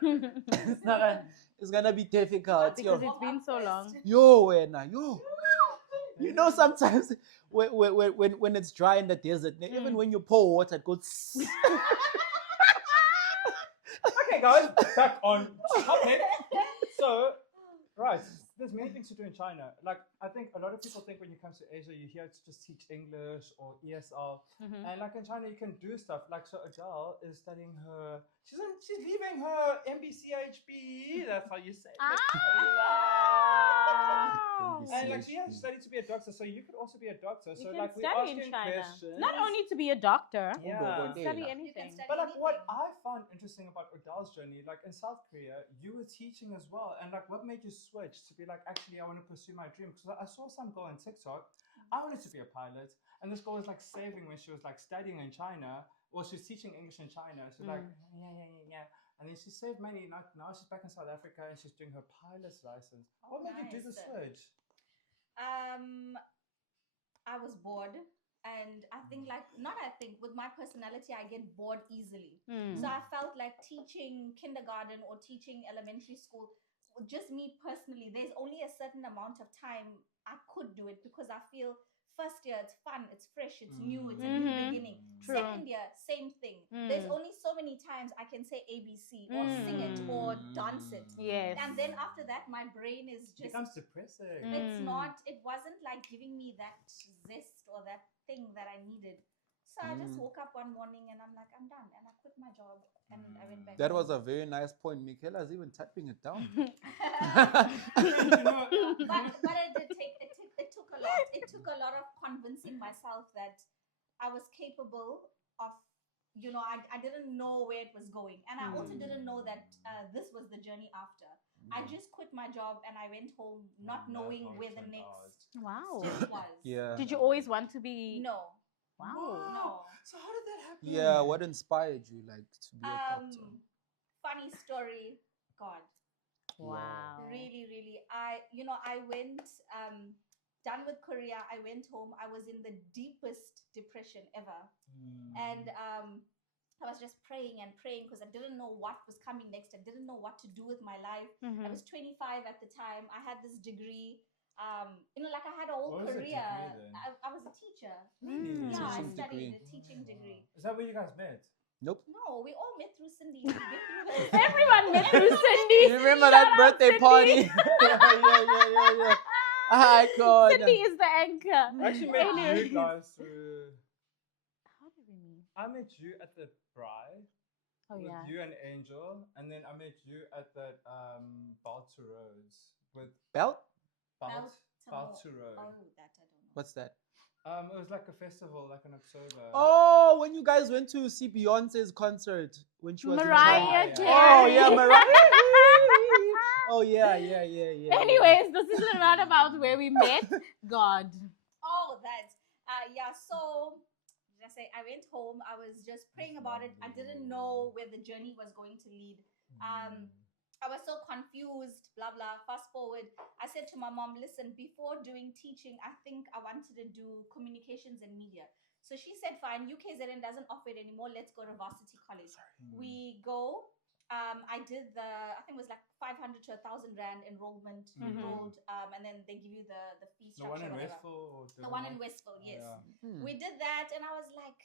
it's not. It's gonna be difficult. because Yo, it's been so long. yo, Wena, yo. You know, sometimes when it's dry in the desert, even when you pour water, it goes. Okay, guys, back on topic. So, right, there's many things to do in China. Like, I think a lot of people think when you come to Asia, you here to just teach English or ESL. And like in China, you can do stuff. Like, so Odele is studying her. She's leaving her MBCHB. That's how you say it. Ah. Wow. And like she has PhD. studied to be a doctor, so you could also be a doctor. You So can like we study asking in China. questions. Not only to be a doctor, Yeah. study Odele. You can anything. study But like what anything. I found interesting about Odele's journey, like in South Korea, you were teaching as well, and like what made you switch to be like, actually, I want to pursue my dream? Because I saw some girl on TikTok. I wanted to be a pilot, and this girl was like saving when she was like studying in China, or she was teaching English in China. She's like, yeah. And then she saved money. Now she's back in South Africa and she's doing her pilot's license. Oh, What made you do the nice. switch? I was bored, and I think with my personality, I get bored easily. So I felt like teaching kindergarten or teaching elementary school, just me personally, there's only a certain amount of time I could do it, because I feel first year it's fun, it's fresh, it's new, it's a new beginning. True. Second year, same thing. There's only so many times I can say ABC or sing it or dance it. Yes. And then after that, my brain is It just becomes depressing. it wasn't like giving me that zest or that thing that I needed. So I just woke up one morning and I'm like, I'm done. And I quit my job and I went back. That was a home. very nice point. Michaela's even typing it down. But it took a lot. It took a lot of convincing myself that I was capable of, I didn't know where it was going. And I also didn't know that this was the journey after. I just quit my job and I went home not knowing where the next Wow. step was. Yeah. Did you always want to be? No. Wow. No. So how did that happen? Yeah, what inspired you like to be a doctor? Funny story. God. Wow. Really, really. I went done with Korea. I went home. I was in the deepest depression ever. And I was just praying and praying because I didn't know what was coming next. I didn't know what to do with my life. I was 25 at the time. I had this degree. Like I had a whole What was the career. degree then? I was a teacher. Really? Yeah, I Teaching studied degree. a teaching degree. Is that where you guys met? Nope. No, we all met through Cindy. We've been through this. Everyone met through Cindy. You remember Shout that out birthday Cindy. party? yeah. Icon. Cindy is the anchor. I actually met Anyways. you guys through. How did we meet? I met you at the Bride. Oh with yeah. you and Angel, and then I met you at that Baltu Roads with Belt? Baltu Baltimore. Road. Oh, that I don't know. What's that? It was like a festival, like in October. Oh, when you guys went to see Beyonce's concert when she was Mariah in China. Carey. Oh yeah, Mariah. Oh yeah. Anyways, this is not about where we met. God. Oh, that. Yeah. So, did I say I went home? I was just praying about it. I didn't know where the journey was going to lead. I was so confused. Blah blah. Fast forward. I said to my mom, "Listen, before doing teaching, I think I wanted to do communications and media." So she said, "Fine. UKZN doesn't offer it anymore. Let's go to Varsity College." We go. I did I think it was like 500 to 1,000 rand enrollment. Enrolled, and then they give you the fee The structure. one in whatever. Westville or The one in Westville, yes. Yeah. We did that, and I was like,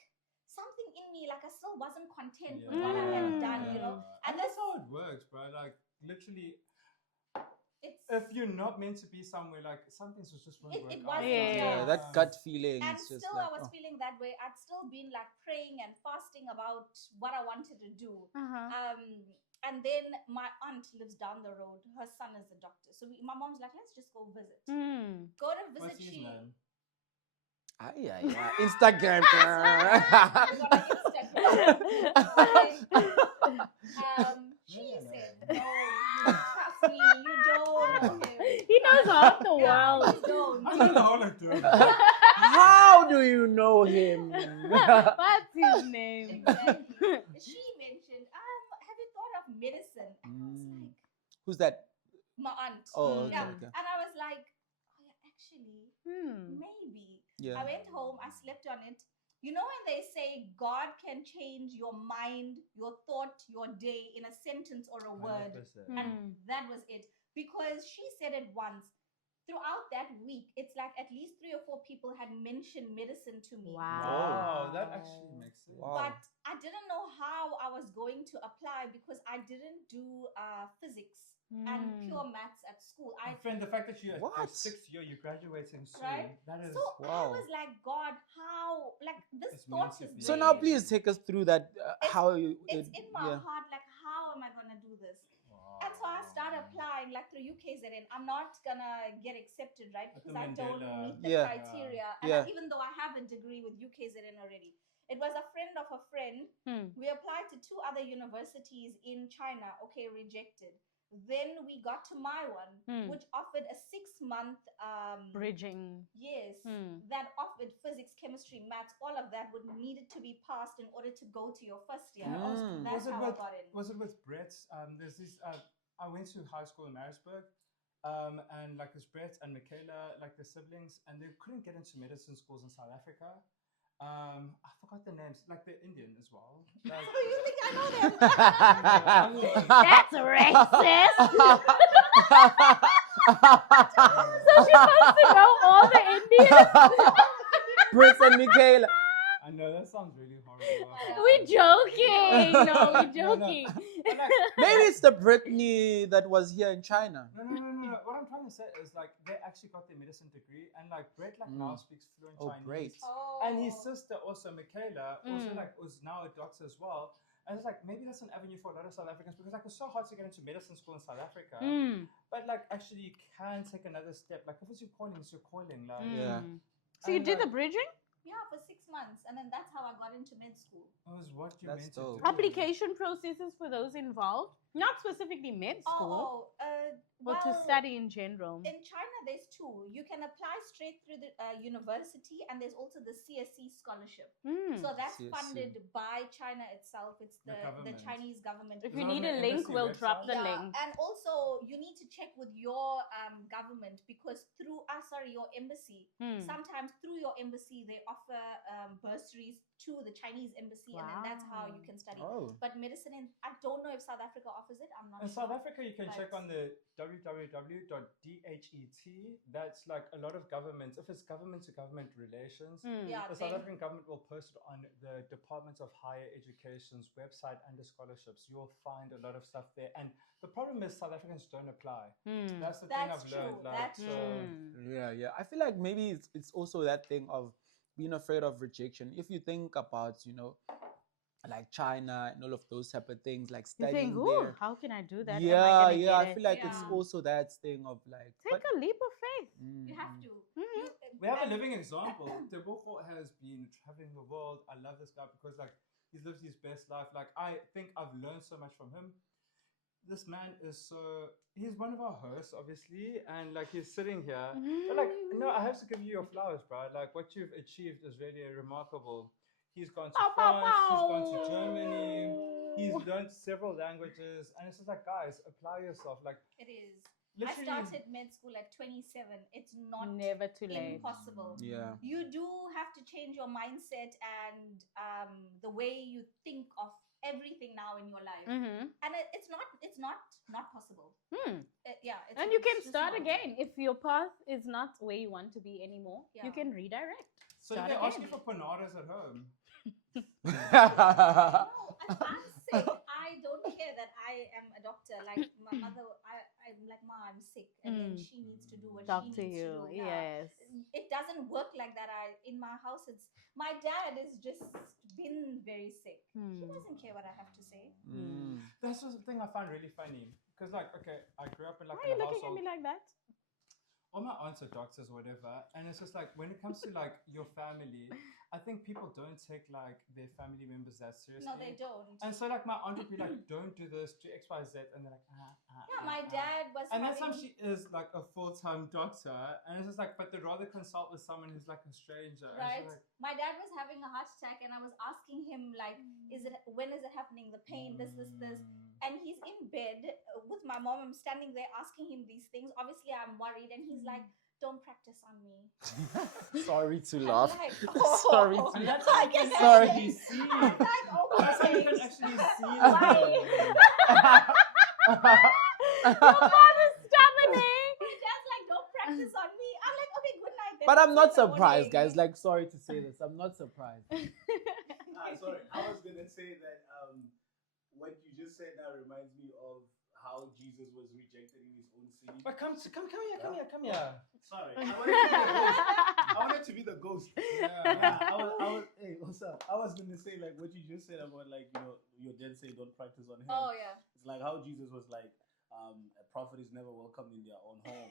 something in me, like I still wasn't content with what I had done, And that's how it works, bro. Like literally, if you're not meant to be somewhere, like some things just won't work it out. wasn't, Yeah, that gut feeling. And It's just still, like, I was feeling that way. I'd still been like praying and fasting about what I wanted to do. And then my aunt lives down the road. Her son is a doctor. So my mom's like, let's just go visit. Go to visit. What's his name? Instagram. We got an Instagram. She said, no, trust me, you don't know him. He knows half the Yeah, world. you don't. I don't know how to do it. How do you know him? What's his name? Exactly. She mentioned, have you thought of medicine? And I was like, Who's that? my aunt. Oh, okay, Yeah. okay. And I was like, oh, yeah, actually, maybe. Yeah. I went home, I slept on it. You know when they say God can change your mind, your thought, your day in a sentence or a word? 100%. And that was it. Because she said it once. Throughout that week, it's like at least 3 or 4 people had mentioned medicine to me. Wow, that actually makes sense. Wow. But I didn't know how I was going to apply because I didn't do physics and pure maths at school. My friend, the fact that you at What? 6th year, you're graduating soon. Right? That is. So I was like, God, how? Like this It's thought meant to is be. So there. now, please take us through that. How you? It's in my heart. Like, how am I gonna do this? And so I started start applying like through UKZN, I'm not gonna get accepted, right? At the Because I don't Mandela- meet the Yeah. criteria. And Yeah. even though I have a degree with UKZN already, it was a friend of a friend. We applied to 2 other universities in China. Okay, rejected. Then we got to my one, which offered a 6-month Bridging. yes, that offered physics, chemistry, maths, all of that would needed to be passed in order to go to your first year. Can I ask, That's how I got in. Was it with Brett? There's this. I went to high school in Maritzburg, and like there's Brett and Michaela, like the siblings, and they couldn't get into medicine schools in South Africa. I forgot the names. Like they're Indian as well. Like, So you think I know them? That's racist. So she's supposed to know all the Indians? Britt and Michaela. I know that sounds really horrible. We're joking. No, we're No, no. joking. But like, Maybe it's the Britney that was here in China. no. What I'm trying to say is like they actually got their medicine degree, and like Brett like now speaks fluent Oh, Chinese. great. And his sister also, Michaela, also like was now a doctor as well. And it's like maybe that's an avenue for a lot of South Africans because like it's so hard to get into medicine school in South Africa. But like actually you can take another step. Like if it's your calling, it's your calling. Like Yeah. So you And, did the like, bridging? Yeah, for 6 months, and then that's how I got into med school. it was what you That's meant to dope. do. Application processes for those involved? Not specifically med school, but to Well, study in general. in China, there's 2. You can apply straight through the university, and there's also the CSC scholarship. So that's CSC. funded by China itself. It's The the government. Chinese government. If Is you it on need the a link, embassy we'll drop the website? link. And also you need to check with your government because through your embassy, sometimes through your embassy they offer bursaries to the Chinese embassy, and then that's how you Wow. can study. Oh. But medicine I don't know if South Africa offers it. I'm not In sure. South Africa, you can check But- on the www.dhet. That's like a lot of governments. If it's government to government relations, Yeah, the South then- African government will post it on the Department of Higher Education's website under scholarships. You'll find a lot of stuff there. And the problem is South Africans don't apply. That's the thing That's I've learned. true, Like, that's so, true. Yeah. I feel like maybe it's also that thing of being afraid of rejection. If you think about, like China and all of those type of things, like You studying think, ooh, there. how can I do that? Am I Yeah, gonna yeah. get I it? feel like it's Yeah. also that thing of like. Take a leap of faith. You have to. Mhm. we have a and- living example. Teboko has been traveling the world. I love this guy because like he's lived his best life. Like I think I've learned so much from him. This man is he's one of our hosts, obviously, and like he's sitting here. But like, no, I have to give you your flowers, bro. Like what you've achieved is really remarkable. He's gone to France, he's gone to Germany, he's learned several languages, and it's just like, guys, apply yourself. Like It is. literally, I started med school at 27. It's not Never too late. impossible. Yeah. You do have to change your mindset and the way you think of everything now in your life. And it's not possible. Yeah. It's, And you it's can just start not. again. If your path is not where you want to be anymore, Yeah. you can redirect. so Start they ask you again. for panadas at home. No, if I'm sick, I don't care that I am a doctor. Like my mother, I'm like, Ma, I'm sick, and then she needs to do what Talk she to needs you. to do. Yeah. Yes. It doesn't work like that. In my house, it's my dad has just been very sick. He doesn't care what I have to say. That's just the thing I find really funny. Because like, okay, I grew up in like Why are in you a looking at household. me like that? All my aunts are doctors or whatever, and it's just like when it comes to like your family, I think people don't take like their family members that seriously. No, they don't. And so like my aunt would be like, "Don't do this, do X, Y, Z," and they're like, Yeah, my dad was. And that's how having- she is like a full-time doctor, and it's just like, but they'd rather consult with someone who's like a stranger. And Right. she's like, My dad was having a heart attack, and I was asking him like, when is it happening? The pain, this, and he's in bed with my mom. I'm standing there asking him these things. Obviously, I'm worried, and he's like, "Don't practice on me." Sorry to I'm laugh. like, Sorry "Oh." to And that's I how you guess can Sorry. actually see. I'm like, That's how you okay. can actually see. Why? Your father's stubborn, eh? My dad's like, "Don't practice on me." I'm like, "Okay, good night." Then But I'm not Say the surprised, morning. guys. Like, sorry to say this, I'm not surprised. Sorry, I was gonna say that what you just said now reminds me of how Jesus was rejected in his own city. But come here. Sorry, I wanted to be the ghost. Yeah. Hey, what's up? I was gonna say like what you just said about like your dad say don't practice on him. Oh yeah. It's like how Jesus was like, a prophet is never welcome in their own home.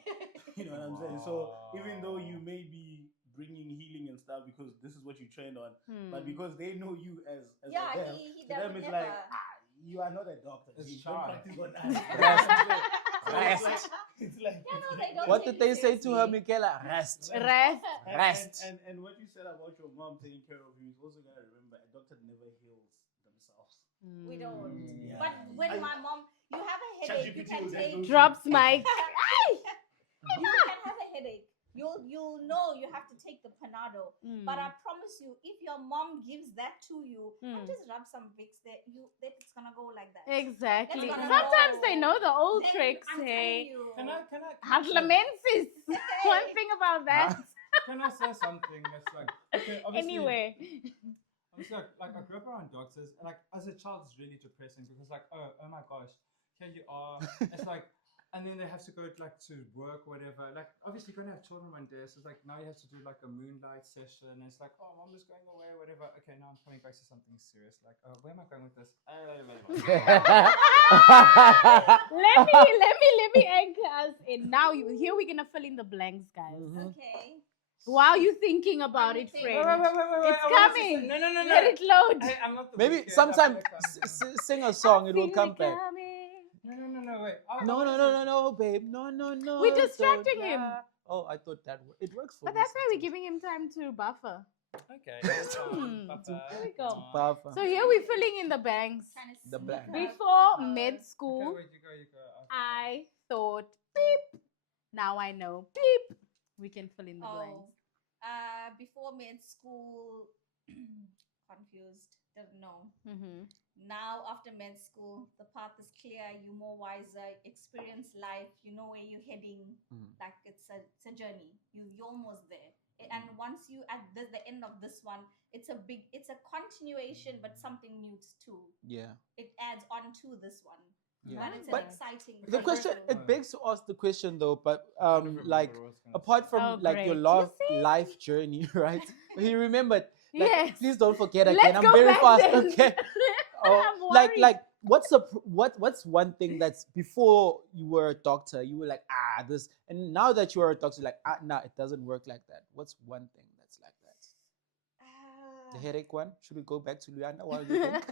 You know what I'm saying? So even though you may be bringing healing and stuff because this is what you trained on, but because they know you as Yeah, them, he to them doesn't it's never. like you are not a doctor. It's You shy. don't practice on us. Rest. So Rest. it's like Yeah, no, they don't. What take did they it say to her, seriously. Michaela? Rest. Rest. Rest. And what you said about your mom taking care of you is also gotta remember a doctor never heals themselves. We don't. Yeah. But when my mom, you have a headache, you ChatGPT can will take. then go Drops mic. You can have a headache. You'll know you have to take the Panado. But I promise you, if your mom gives that to you, and just rub some Vicks there, that it's gonna go like that. Exactly. That's gonna Sometimes go. they know the old Then tricks. I'm Hey, telling you. Can I Hadlamensis. One thing about that. can I say something that's like okay, obviously Anyway. Obviously, like I grew up around doctors, and like as a child, it's really depressing because like oh my gosh, here you are. It's like, and then they have to go to work, whatever. Like obviously, you're gonna have children one day, so it's like now you have to do like a moonlight session. And it's like, oh, mom is going away, whatever. Okay, now I'm coming back to something serious. Like, where am I going with this? let me anchor us in. Now here we're gonna fill in the blanks, guys. Okay. While you thinking about it, Wait, friend. Wait, It's I wanted to coming. say- No. Let it load. Hey, I'm not the Maybe weekend, sometime I feel like sing a song, it will Feel come it back. coming. No, wait. No, babe. No. We're distracting don't him. lie. Oh, I thought it works for But me that's why we're sometimes. giving him time to buffer. Okay. There we go. Buffer. So here we're filling in the blanks. Trying to The sneak blank. up. Before Okay, med school, wait, you go. I thought beep. Now I know beep. We can fill in the blanks. Before med school, confused, didn't know. Mm-hmm. Now after med school, the path is clear. You're more wiser. Experience life. You know where you're heading. Like it's a journey. You're almost there. And once you at the end of this one, it's a continuation, but something new too. Yeah. It adds on to this one. Yeah. And it's But an exciting. The question, process. it begs to ask the question though, but I don't remember like what I was gonna apart say. from Oh, like your great. You see? life journey, right? He remembered. Like, Yes. please don't forget Let's again. I'm go very back fast. then. Okay. Oh, I'm like worried. what's one thing that's before you were a doctor, you were like this, and now that you are a doctor, you're like nah, it doesn't work like that. What's one thing that's like that? The headache one. Should we go back to Luana while you think?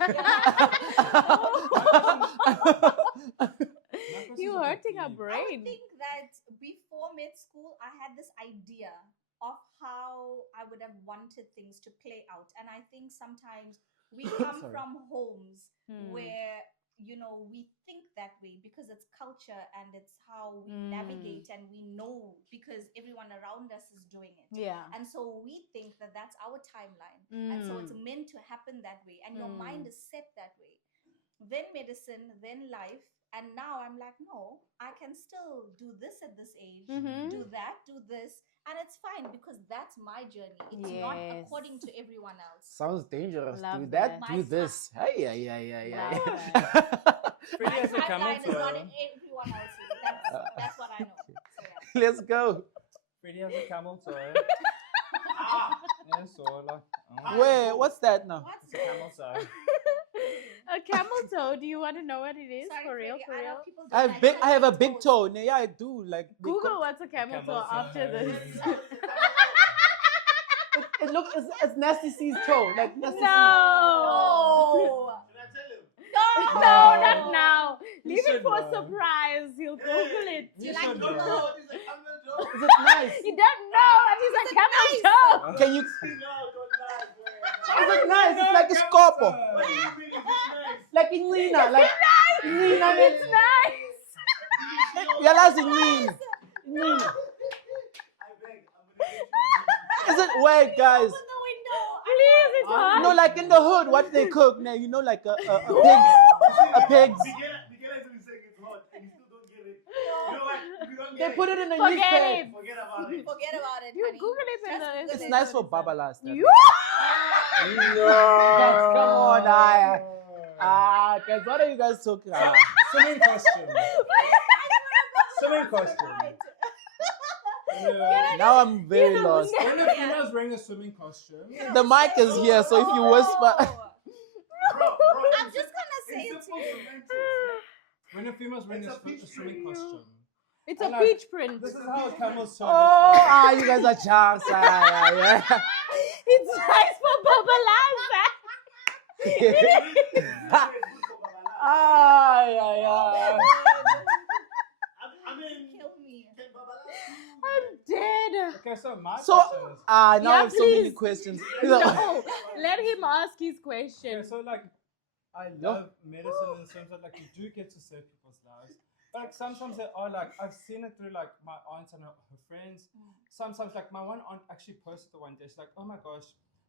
You hurting her I would brain. think that before med school, I had this idea of how I would have wanted things to play out. And I think sometimes we come Sorry. from homes Hmm. where, we think that way because it's culture and it's how we navigate and we know because everyone around us is doing it. Yeah. And so we think that that's our timeline. And so it's meant to happen that way. And your mind is set that way. Then medicine, then life. And now I'm like, no, I can still do this at this age, do that, do this. And it's fine because that's my journey. It's not Yes. according to everyone else. Sounds dangerous. Love do that. that. Do My this. Hey. Love Pretty My as a camel timeline is not toe. everyone else's. That's what I know. So, yeah. Let's go. Pretty has a camel toe. Ah, Yeah, so like Where? What's that now? What's it's a camel toe. A camel toe. Do you want to know what it is? Sorry, for real? Freddie, For I know real? people I don't have like big. I have a camel big toes. toe. Yeah, I do. Like they Google what's a camel toe Camel toe. after this. It looks. It's Nasty C's toe. Like Nasty C. No. should I tell him? No. No, not now. You Leave it should for know. surprise. He'll Google it. You like should to know. know? He's like, I'm not joking. Is it nice? You don't know what is a camel toe. Can you? No, don't lie, bro. Is it nice? It's like a scorpo. What do you mean? Is it nice? Like in Nina. Like Nina. It's nice. Yeah, that's in Nina. Nina. I beg, I'm gonna get you. Is it? Wait, guys. Open the window. Please, it's hot. You know, like in the hood, what they cook now. You know, like a pig's. A pig's. Miguel has been saying it's hot and you still don't get it. You know what? If you don't They get put it in a Forget newspaper. it. forget about it. Forget about it. You honey. Google it and Just the. It's Google nice it. for Babala stuff. You. Guys, come on, guys, what are you guys talking about? Swimming costume. Swimming costume. Now I'm very lost. One of Ina's wearing a swimming costume. The mic is here, so if you whisper. Bro, I'm just gonna say in it to simple you. semantics, When a female's wearing It's a a peach swimming print. costume. It's And a like, peach print. This is how a camel's toe Oh, looks like. you guys are chunks. Yeah. It's nice for babalasa. Yeah. I mean, Kill me. can Babala I'm dead. Okay, so my So, question is. now Yeah, I have so many please. questions. No, let him ask his Okay, question. so like, I No. love medicine in the sense that like you do get to save people's lives. But like sometimes they are like I've seen it through like my aunts and her friends. Sometimes like my one aunt actually posted the one day. She's like, oh my gosh,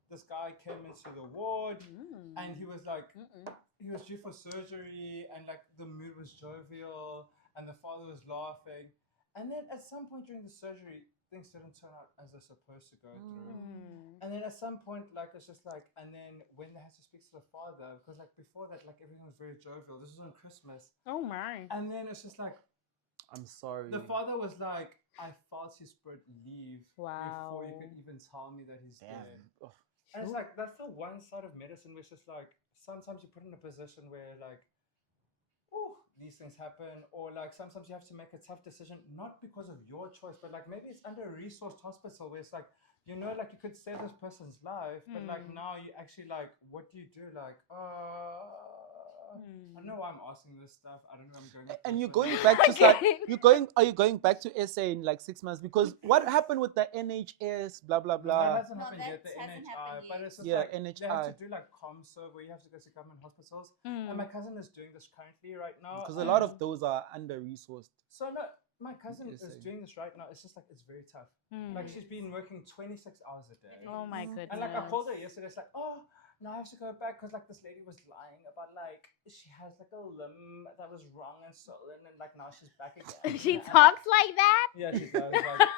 this guy came into the ward and he was like he was due for surgery and like the mood was jovial and the father was laughing. And then at some point during the surgery, things didn't turn out as they're supposed to go through. And then at some point, like it's just like, and then when they had to speak to the father, because like before that, like everything was very jovial. This was on Christmas, Oh my. and then it's just like I'm sorry. the father was like, "I felt his spirit leave before you Wow. could even tell me that he's Damn. dead." Ugh. And it's like that's the one side of medicine which is like sometimes you put in a position where like, oh, these things happen, or like sometimes you have to make a tough decision not because of your choice, but like maybe it's under a resourced hospital where it's like like you could save this person's life, but like now you actually like what do you do? Like, I don't know why I'm asking this stuff. I don't know where I'm going. with And this, you're but- going back to start. Okay. Are you going back to SA in like 6 months? Because what happened with the NHS? Blah blah No, blah. that hasn't No, happened yet. that The hasn't NHI, happened but yet. it's just Yeah, like they have NHI. to do like ComServe where you have to go to government hospitals. And my cousin is doing this currently right now. Because a lot and- of those are under resourced. So no, my cousin is SA. doing this right now. It's just like it's very tough. Like she's been working 26 hours a day. Oh my goodness. And like I called her yesterday, it's like, oh, now I have to go back because like this lady was lying about like she has like a limb that was wrong and swollen, and like now she's back again. She And, talks like that? Yeah, she does. Like,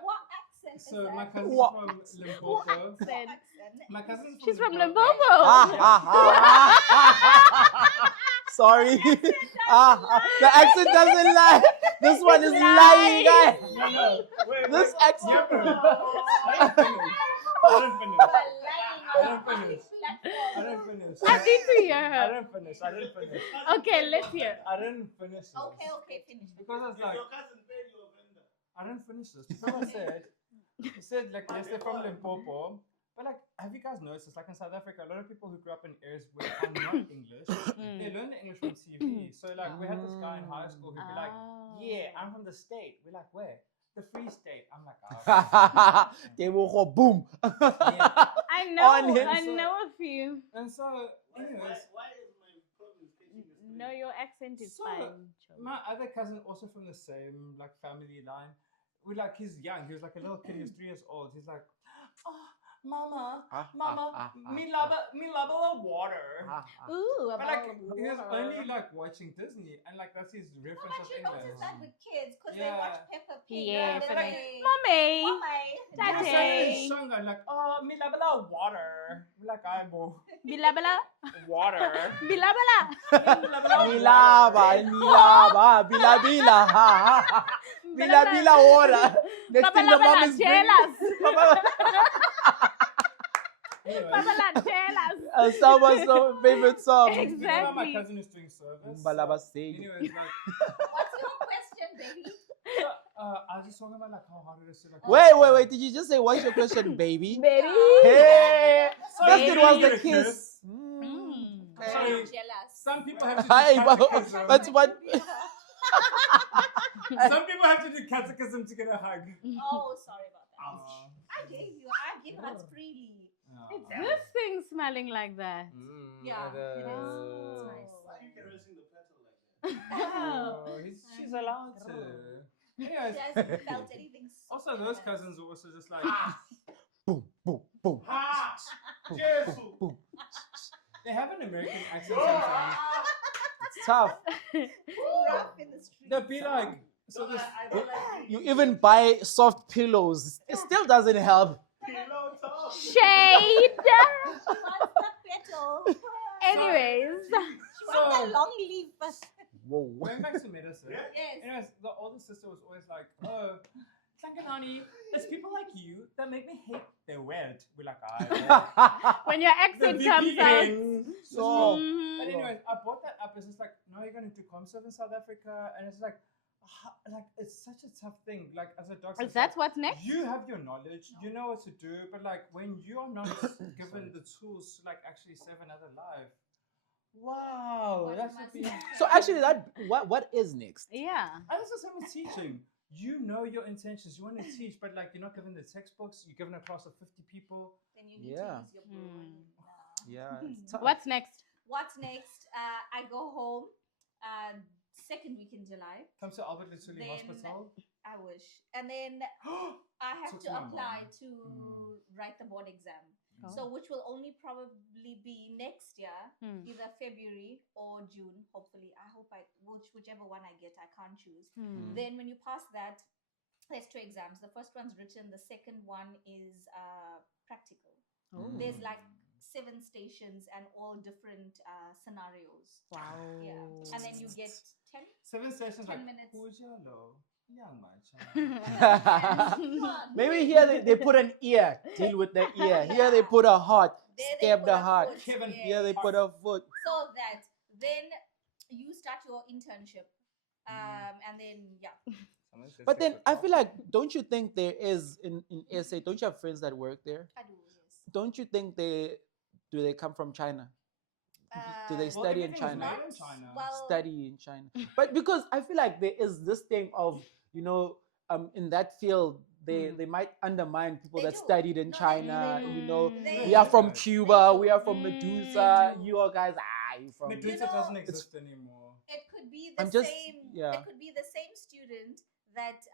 What accent is so that? my cousin's What? from What Limpopo. accent? My cousin's She's from Limpopo. Limpopo. Sorry. The accent doesn't lie. This one is lying, guys. No, wait, This wait. accent. I didn't finish. I didn't finish. I need to hear I her. didn't finish. I didn't finish. Okay, let's hear. I didn't finish this. Okay, finish. Because I was like, your cousin paid you a vendor? I didn't finish this. Because he said like, yes, they're from Limpopo. But like, have you guys noticed? It's like in South Africa, a lot of people who grew up in areas where are not English, they learn the English from TV. So like, we had this guy in high school who'd be like, yeah, I'm from the state. We're like, where? The Free State. I'm like, oh. They will go boom. I know, On him. I know a few. And so, anyways, Why is my province catching this? No, your accent is So, fine. my other cousin, also from the same like family line, we like he's young. He was like a little kid. He was 3 years old. He's like, oh, mama, me love a water. Ooh, But about like he was water. only like watching Disney, and like that's his No, reference but of you notice English. that with kids because Yeah. they watch Peppa Pig. Yeah, and but like- they- Mommy. Mommy. Yeah, so Daddy. he's showing her like, oh, me love a water. We're like, I go Bila bila. water. Bila bila. Milaba, bila bila, bila bila water. Next thing the mom is bringing. jealous. Anyway, Babala, jealous. Someone's favorite song. you know about my Exactly. cousin is doing service. Balaba So, say. anyways, like, What's your question, baby? so, I was just talking about like how hard it is to like. Wait. Did you just say what's your question, baby? Baby. Hey, Sorry, first it was the you're a kiss. I'm Sorry. jealous. Some people have to do Hi, catechism. but what? Some people have to do catechism to get a hug. Oh, sorry about that. Aw. I gave you. I give us freely. It's this thing smelling like that. Yeah, it is. Oh. Nice. Why are you caressing the petal like that? Oh, she's allowed to. Anyways, She hasn't felt anything. also those cousins are also just like Boom, boom, boom. Ha! boom, Jesus. boom, boom. they have an American accent sometimes. It's tough. Rough in the street. They'll be like, so No, this. I don't like You even buy soft pillows. It still doesn't help. pillow talk. Shade. She wants the petal. Anyways. She wants the long leaf. Whoa. Going back to medicine. Yes. Anyways, the older sister was always like, oh, Sankanani, it's people like you that make me hate their word. We're like, When your accent comes out. So, Mhm. But anyways, I brought that up. It's just like, now you're gonna to ComServe in South Africa, and it's like it's such a tough thing. Like as a doctor, Is that what's next? you have your knowledge, you know what to do, but like when you are not given the tools to like actually save another life, wow, What that's must would be. I So tell actually, you? that what is next? Yeah. And it's the same with teaching. You know your intentions. You want to teach, but like you're not given the textbooks. You're given a class of 50 people. Then you need Yeah. to use your brain. Yeah, it's tough. What's next? What's next? I go home second week in July. Come to Albert Lutuli Then Hospital. I wish. And then I have Took to my apply mom. to write the board exam. Oh. So which will only probably be next year, Hmm. either February or June. Hopefully, I hope whichever one I get, I can't choose. Hmm. Then when you pass that, there's two exams. The first one's written. The second one is practical. Oh. There's like 7 stations and all different scenarios. Wow. Yeah, and then you get 10. 7 sessions 10 like minutes. Kujalo, young my child. Come on. Maybe here they put an ear, deal with the ear. Here they put a heart, There they stab put the a heart. foot, Kevin, Here they yes. put a foot. So that then you start your internship, and then But then I feel like, don't you think there is in SA? Don't you have friends that work there? I do, yes. Don't you think they come from China? Do they Well, study in everything is China? made in China. Well, Study in China. But because I feel like there is this thing of, in that field, they might undermine people They that do. studied in No, they do, China. they do. You know, They we are do. from They Cuba, do. we are from Mm. Medusa. They do. You all guys, you from. Medusa You know, doesn't exist anymore. it could be the I'm just- same. yeah. It could be the same student that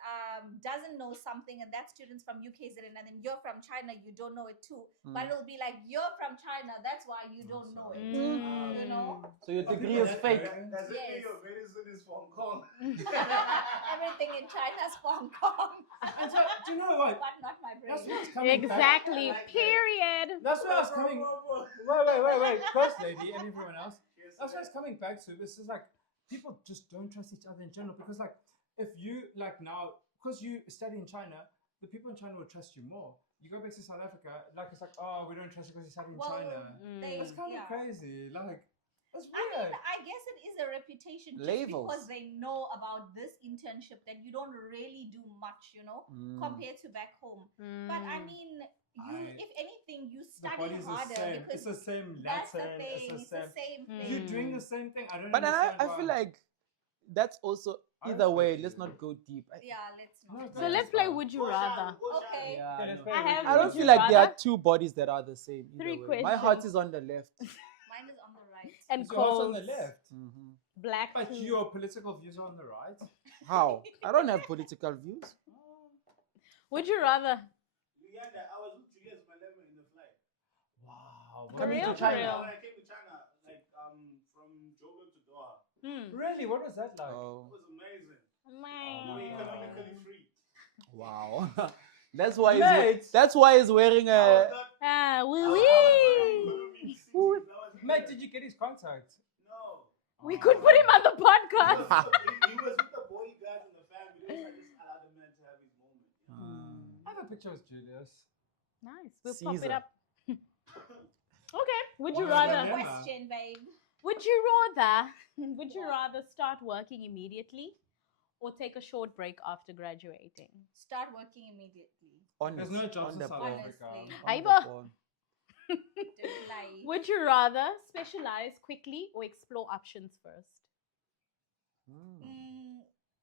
doesn't know something, and that student's from UKZN, and then you're from China, you don't know it too. But it'll be like, you're from China, that's why you don't know it. You know, So your Are degree people is that fake. arrogant? Does it Yes. mean your medicine is from Hong Kong? everything in China's Hong Kong, And so, do you know what? but not my brain. That's why I was coming back. Exactly. I like that. Period. That's why I was coming. Wait, first lady and everyone else. That's what I was coming back to. This is like people just don't trust each other in general because like if you like now because you study in China, the people in China will trust you more. You go back to South Africa, like it's like we don't trust you because you study in Well, China. they, That's kind of yeah. crazy. Like that's I weird. mean, I guess it is a reputation just Labels. because they know about this internship that you don't really do much, compared to back home. But I mean, if anything, you the study body's the harder same. because It's the same that's the Latin. thing. It's the same. thing. You're doing the same thing. I don't But understand I why. feel like that's also I either way. respect Let's you. not go deep. Yeah, let's No, not. it's So Yeah, let's that's play fine. Would You Rather. Okay. Yeah, Yeah, I let's know. play I Would have You I don't Would feel You like there are Rather? two bodies that are the same. Either Three way. My heart questions. is on the left. Mine is on the right. And Because your heart's on cold. the left. Black. But too. your political views are on the right. How? I don't have political views. Would you rather? Uganda, I was with Julius Malema in the flight. Wow. For real, for China. real. When I came to China, like from Joburg to Doha, Really? What was that like? it Oh, was amazing. my We God. economically free. wow. That's why Mate. that's why he's wearing I was a. not. Ah, I wee was wee. economy seating. That was Mate, did you get his contact? No. We could put him on the He podcast. he was with the bodyguards and the family. I just allowed the man to have his moment. I have a picture with Julius. Nice. We'll pop it Caesar. up. Okay. Would you What was rather? that? Question, babe. Would you rather? Would you rather start working immediately, or take a short break after graduating? Start working immediately. There's no jobs in South Honestly. Africa. Aibo. Don't lie. Would you rather specialize quickly or explore options first?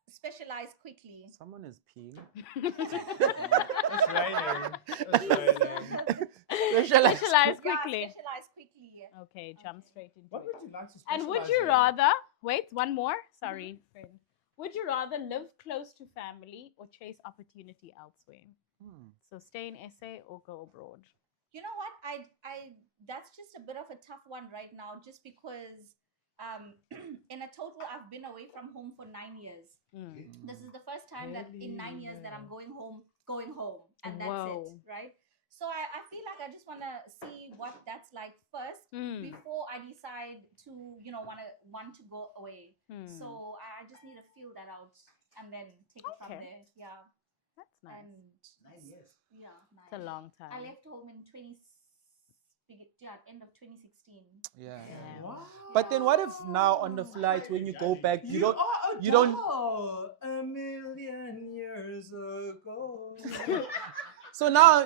Specialize quickly. Someone is peeing. It's raining. It's raining. Specialize Yeah, quickly. specialize quickly. Okay, jump straight into What it. would you like to And would specialize you in? rather, wait, one more? Sorry, friend. Would you rather live close to family or chase opportunity elsewhere? So stay in SA or go abroad? You know what? I that's just a bit of a tough one right now, just because in a total I've been away from home for 9 years. This is the first time that in 9 years that I'm going home, and that's Whoa. it, right? So I feel like I just want to see what that's like first before I decide to want to go away. So I just need to feel that out and then take it from Okay. there. Yeah. That's nice. And 9 years. yeah, It's a 9. long time. I left home in end of 2016. Yeah. Yeah. Wow. But then what if now on the flight when you go back you don't you don't a million years ago. so now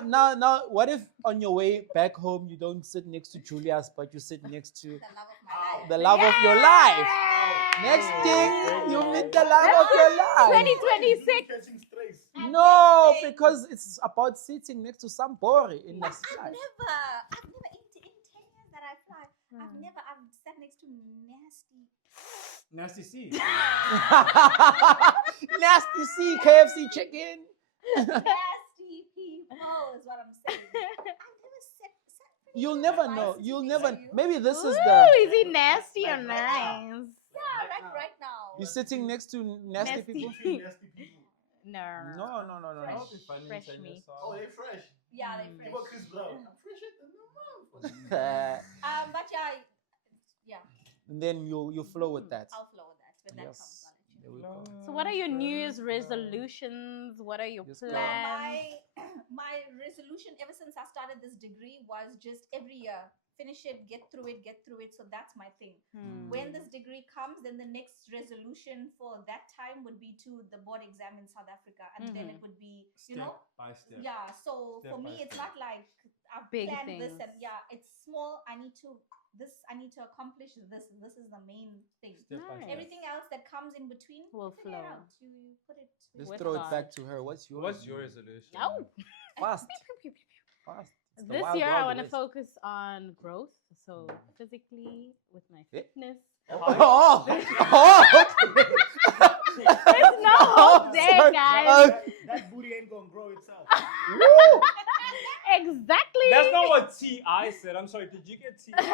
what if on your way back home you don't sit next to Julius but you sit next to The love of my life. the love of your life? Next thing you meet the love of your life. 2026. Catching strays. No, because it's about sitting next to somebody in the I've flight. never in 10 years that I fly, I've sat next to Nasty C. Nasty C, KFC chicken. nasty people is what I'm saying. I've never sat You'll never nice know. sitting You'll next never. to you. Maybe this is Ooh, the. is he nasty or nice? Yeah, right now. You're sitting next to nasty Nasty. people. Between nasty people. No. No. That would be funny. Fresh 10 me. years time. Oh, they're fresh. Yeah, Mm. they're Give up fresh. Chris Brown. I'm fresher than the mom. But yeah, And then you flow with that. I'll flow with that. When that comes, Yes. I'll let you There know. we go. So, what are your New Year's resolutions? What are your Yes, girl. plans? My resolution ever since I started this degree was just every year finish it, get through it. So that's my thing. When this degree comes, then the next resolution for that time would be to the board exam in South Africa, and then it would be Step by step. yeah. So Step for by me, it's step. not like I've Big planned this, things. and yeah, it's small. I need to accomplish this. This is the main thing. Step by Nice. step. Everything else that comes in between Will figure it flow. out. You put it. Let's With throw it God. back to her. What's yours? What's your resolution? Oh. Fast. Fast. It's the This wild, year, I wild want to west. focus on growth. So, physically, with my Eh? fitness. Oh. There's no hope there, Sorry. guys. That booty ain't gonna grow itself. Woo. Exactly. That's not what T.I. said. I'm sorry. Did you get T.I. to Oh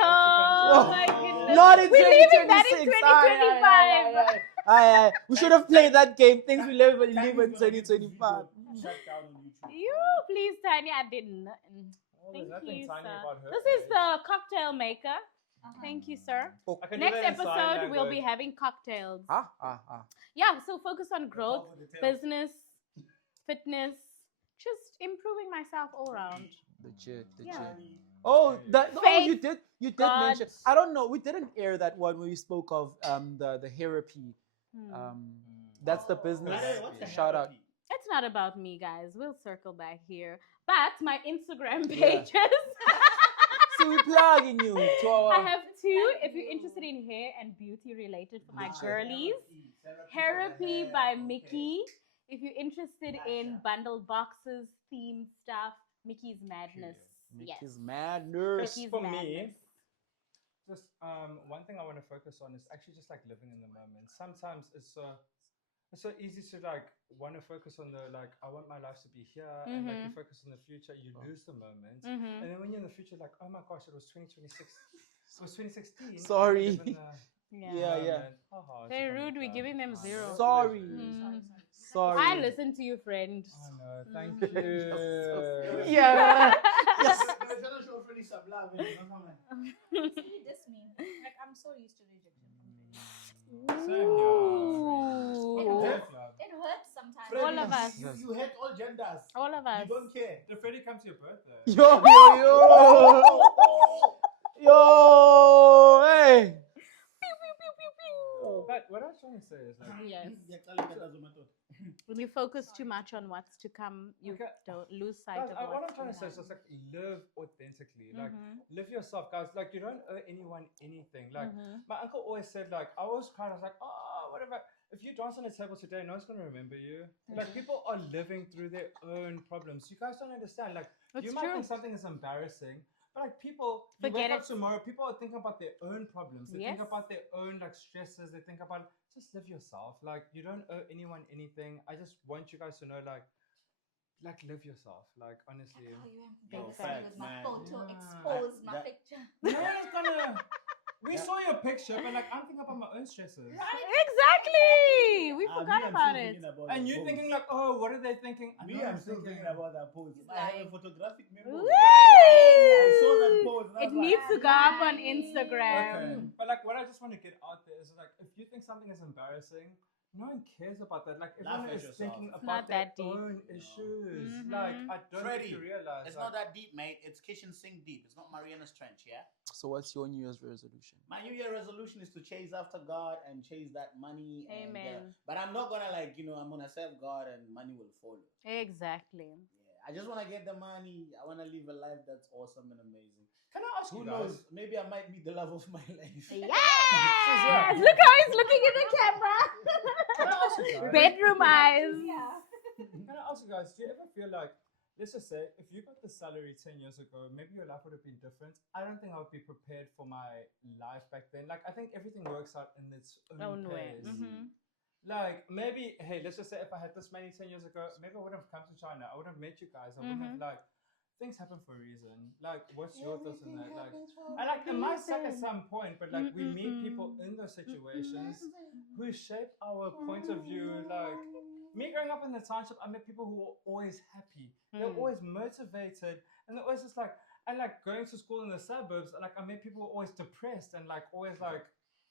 come my to- goodness. Not in We're leaving that in 2026. Aye, 2025. aye. We should have played that game. Things we live in Tiny's gonna get this 2025. video shut down on YouTube. You, please, Tanya, I didn't. Oh, Thank there's nothing you, tiny sir. about her This is age. the cocktail maker. Thank you, sir. I can do Next that in sign episode, we'll be language. having cocktails. Ah. Yeah, so focus on growth, Top of the tail. business, fitness, just improving myself all around. The chick. Yeah. Oh, Faith, you did God. mention. I don't know. We didn't air that one when we spoke of the therapy. That's the business. What's the Shout out. therapy? It's not about me, guys. We'll circle back here. But my Instagram Yeah. pages. So we're plugging you to our. I have two. If you're interested in hair and beauty related for my girlies, Therapy by Mickey. If you're interested in bundle boxes, themed stuff, Mickey's Madness. Mickey's Yes. Madness. Mickey's For me, Madness. just one thing I want to focus on is actually just like living in the moment. Sometimes it's so easy to like want to focus on the like I want my life to be here, and like you focus on the future, you lose the moment, and then when you're in the future, like oh my gosh, it was 2026, it was 2016. Sorry. Live in the Yeah. moment. Haha, Very so rude. We're funny. giving them zero. Sorry. Sorry. I listen to you, friend. Oh no, thank you. Yeah. Yes. The international friendly sublime, you know, come on. You diss me. Like I'm so used to rejection. Same here. Ooh. It hurts sometimes. Freddie, All of us. You hate all genders. All of us. You don't care. Did Freddie come to your birthday? Yo. Yo. Hey. But what I was trying to say is like, Yes. Guys, When you focus too much on what's to come, you Okay. don't lose sight of what what's I'm trying to say happen. is just like live authentically, like Mhm. live yourself, guys. Like you don't owe anyone anything. Like Mhm. my uncle always said, like I always cried. I was like, oh, whatever. If you dance on a table today, no one's gonna remember you. Like people are living through their own problems. You guys don't understand. Like It's you might true. think something is embarrassing, but like people, you Forget wake up it. tomorrow. People are thinking about their own problems. They think Yes. about their own like stresses. They think about just live yourself. Like you don't owe anyone anything. I just want you guys to know, like live yourself. Like honestly. Oh, you have Big big facts, with my man. photo, Yeah. expose my That- picture. No one's gonna. We saw your picture, but like I'm thinking about my own stresses. Exactly. We forgot about it. And you thinking like, oh, what are they thinking? I Me, know I'm still thinking about that pose. He's I have lying. a photographic memory. Woo! I saw that pose. And I It was like, needs to go up on Okay. Instagram. But like, what I just want to get out there is like, if you think something is embarrassing, no one cares about that. Like Laugh everyone at is yourself. thinking It's about not their that deep. own No. issues. Mhm. Like I don't think Freddie, you realize. it's like, not that deep, mate. It's kitchen sink deep. It's not Mariana's Trench, yeah? So what's your New Year's resolution? My New Year resolution is to chase after God and chase that money. Amen. But I'm not gonna I'm gonna serve God and money will follow. Exactly. Yeah, I just wanna get the money. I wanna live a life that's awesome and amazing. can I ask Who you knows? guys? Maybe I might meet the love of my life. Yes! Look how he's looking in the camera. Can I ask you guys? Bedroom eyes. Yeah. Can I ask you guys? Do you ever feel like, let's just say, if you got the salary 10 years ago, maybe your life would have been different. I don't think I would be prepared for my life back then. Like I think everything works out in its own way. pace. Mhm. Like maybe, hey, let's just say if I had this money 10 years ago, maybe I would have come to China. I would have met you guys. I wouldn't have like things happen for a reason. Like what's your thoughts on that? Like it might suck at some point, but like we meet people in those situations who shape our point of view. Like me growing up in the township, I met people who were always happy. They're always motivated, and they're always just like, and like going to school in the suburbs. Like I met people who were always depressed and like always like.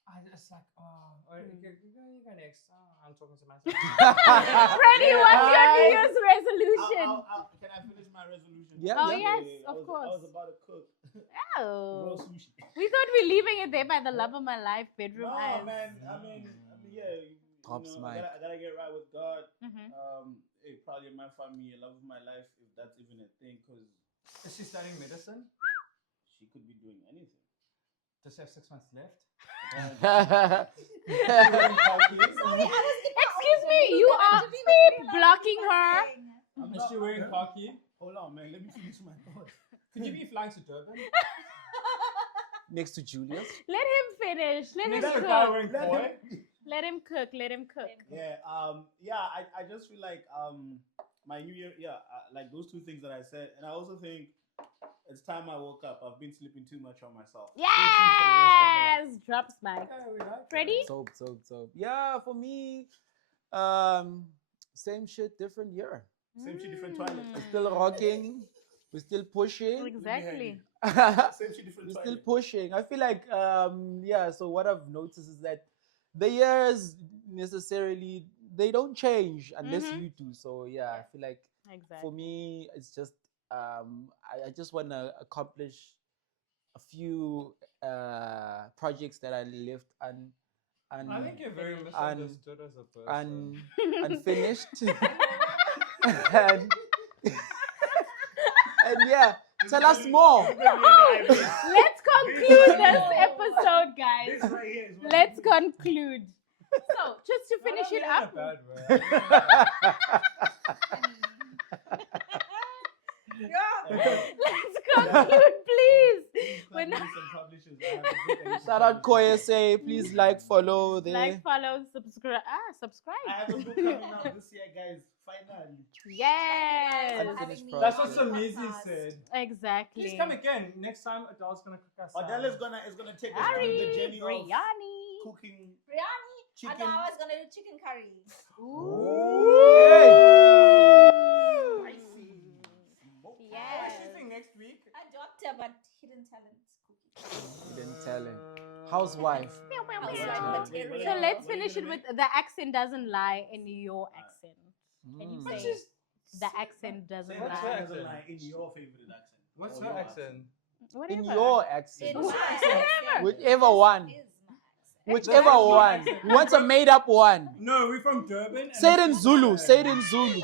I just like, you go next. Oh, I'm talking to myself. Freddie, what's your New Year's resolution? Can I finish my resolution? Yeah, Oh, yeah. yes, I of was course. about to cook Oh. raw sushi. We thought we're leaving it there by the love of my life, bedroom No, eyes. man. I mean, yeah. Drops I mic. gotta get right with God. Mhm. Probably my family, love of my life, if that's even a thing, because Is she studying medicine? she could be doing anything. Does she have 6 months left? Excuse me, you are beep blocking her. Is she wearing khaki? Hold on, man. Let me finish my thought. Could you be flying to Durban? Next to Julius. Let him finish. Let him Next to a guy cook. wearing koi? Let him cook. Let him cook. Yeah. I just feel like my New Year. Yeah. Like those two things that I said, and I also think it's time I woke up. I've been sleeping too much on myself. Yes! Drops mic. Yeah, we like Freddie? Soap. Yeah, for me, same shit, different year. Same shit, different toilet. We're still rocking. We're still pushing. Exactly. Same shit, different We're toilet. still pushing. I feel like so what I've noticed is that the years necessarily they don't change unless you do. So yeah, I feel like Exactly. for me it's just I just want to accomplish a few projects that I left I think you're very misunderstood as a person. unfinished. and, and yeah, tell us more. Let's conclude this episode, guys. This right here is what Let's conclude. So, just to finish it up. Let's conclude, please. We're not- Shout out Koya say, please like, follow there. Like, follow, subscribe. Subscribe. I have a book coming out this year, guys. Finally. Yes. Unfinished That's what project. Samizi said. Exactly. Please come again. Next time, Adele's gonna cook us. Odele is gonna take us through the journey of biryani. cooking Biryani. I chicken. thought I was gonna do chicken curry. Yes. What is she doing next week? A doctor, but hidden talents cooking. Hidden talent. Housewife. So let's finish it with the accent doesn't lie in your accent. Can you Mm. say the accent doesn't Say What's that her lie? doesn't accent? lie in your favorite accent. What's Or her your accent? Whatever. In your accent. In What's my your accent? accent. Whichever one. Is my accent. Whichever That's your one. accent. You want a made up one. No, we're from Durban. and Say it in it's- Zulu. Say it in Zulu.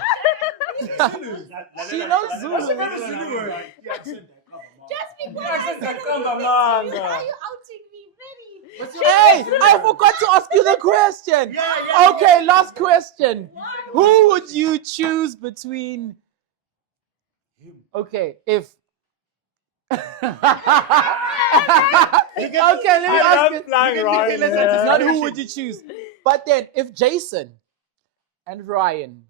Zulu. She knows Zulu. Zulu word. Just because Your I accent said like it Kamba was Manga. Why are you outing me, Freddie? What's your Hey, accent? I forgot to ask you the question. Okay, last question. Who would you choose between? Okay, if. Okay, let me ask you. Not who would you choose, but then if Jason and Ryan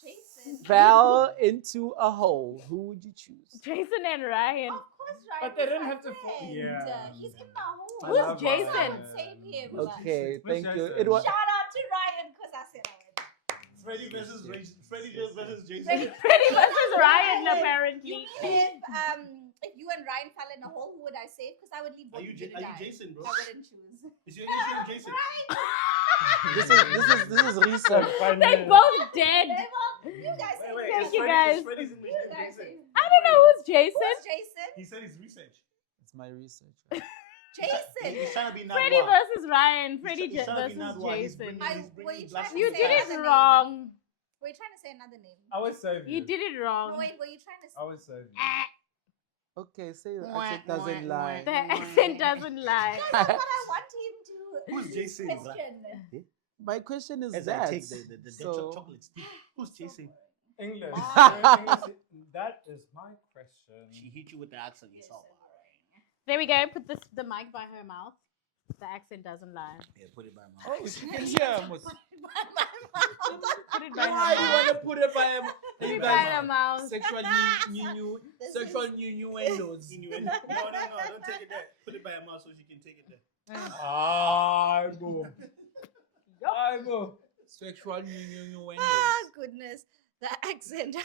Jason. fell into a hole, who would you choose? Jason and Ryan. Of course, Ryan. But they is didn't my have to fall- friend. Yeah. He's in my home. I Who's love Jason? Ryan. Save him. Okay, Who's thank you. Jason? It was. Shout out to Ryan because I said I would. Freddie versus Jason. Pretty versus Ryan, You apparently. mean if you and Ryan fell in a hole, who would I save? Because I would leave both Are you of you to die. Jason, bro? I wouldn't choose. Is your English name Jason? Right? This is research. They both dead. You guys say Wait, Thank is you, Freddy- guys. is Freddy's English You name guys Jason? say- I don't know who's Jason. Who's Jason? He said his research. It's my research. Jason. He's trying to be not Freddie versus Ryan. Freddie He's trying to be versus Nadwa. He's Jason. bringing Were you black trying to You say did it another name? wrong. Were you trying to say another name? I would save You did it No, wrong. wait, were you trying to say? I would save you. Okay, say the accent doesn't lie. The accent doesn't lie. That's what I want him to. Who's Jason? Question. My question is As I that. take the so, chocolate stick. Who's Jason? English. Ah. English. That is my question. She hit you with the accent you saw. There we go. Put the mic by her mouth. The accent doesn't lie. Yeah, put it by my oh, she can hear. Put it by Why her you mouth. want to put it by him? Put You it by guys, her mouth. sexual sexual innuendos. Innuendo. No, don't take it there. Put it by her mouth so she can take it there. Aibo. Aibo. Sexual innuendos. Ah, goodness. The accent.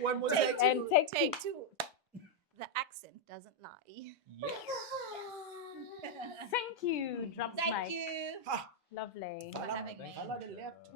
One more take. And take Take two. The accent doesn't lie. Yes. Thank you. Drop the Thank mic. you Lovely. for having me. Follow the left.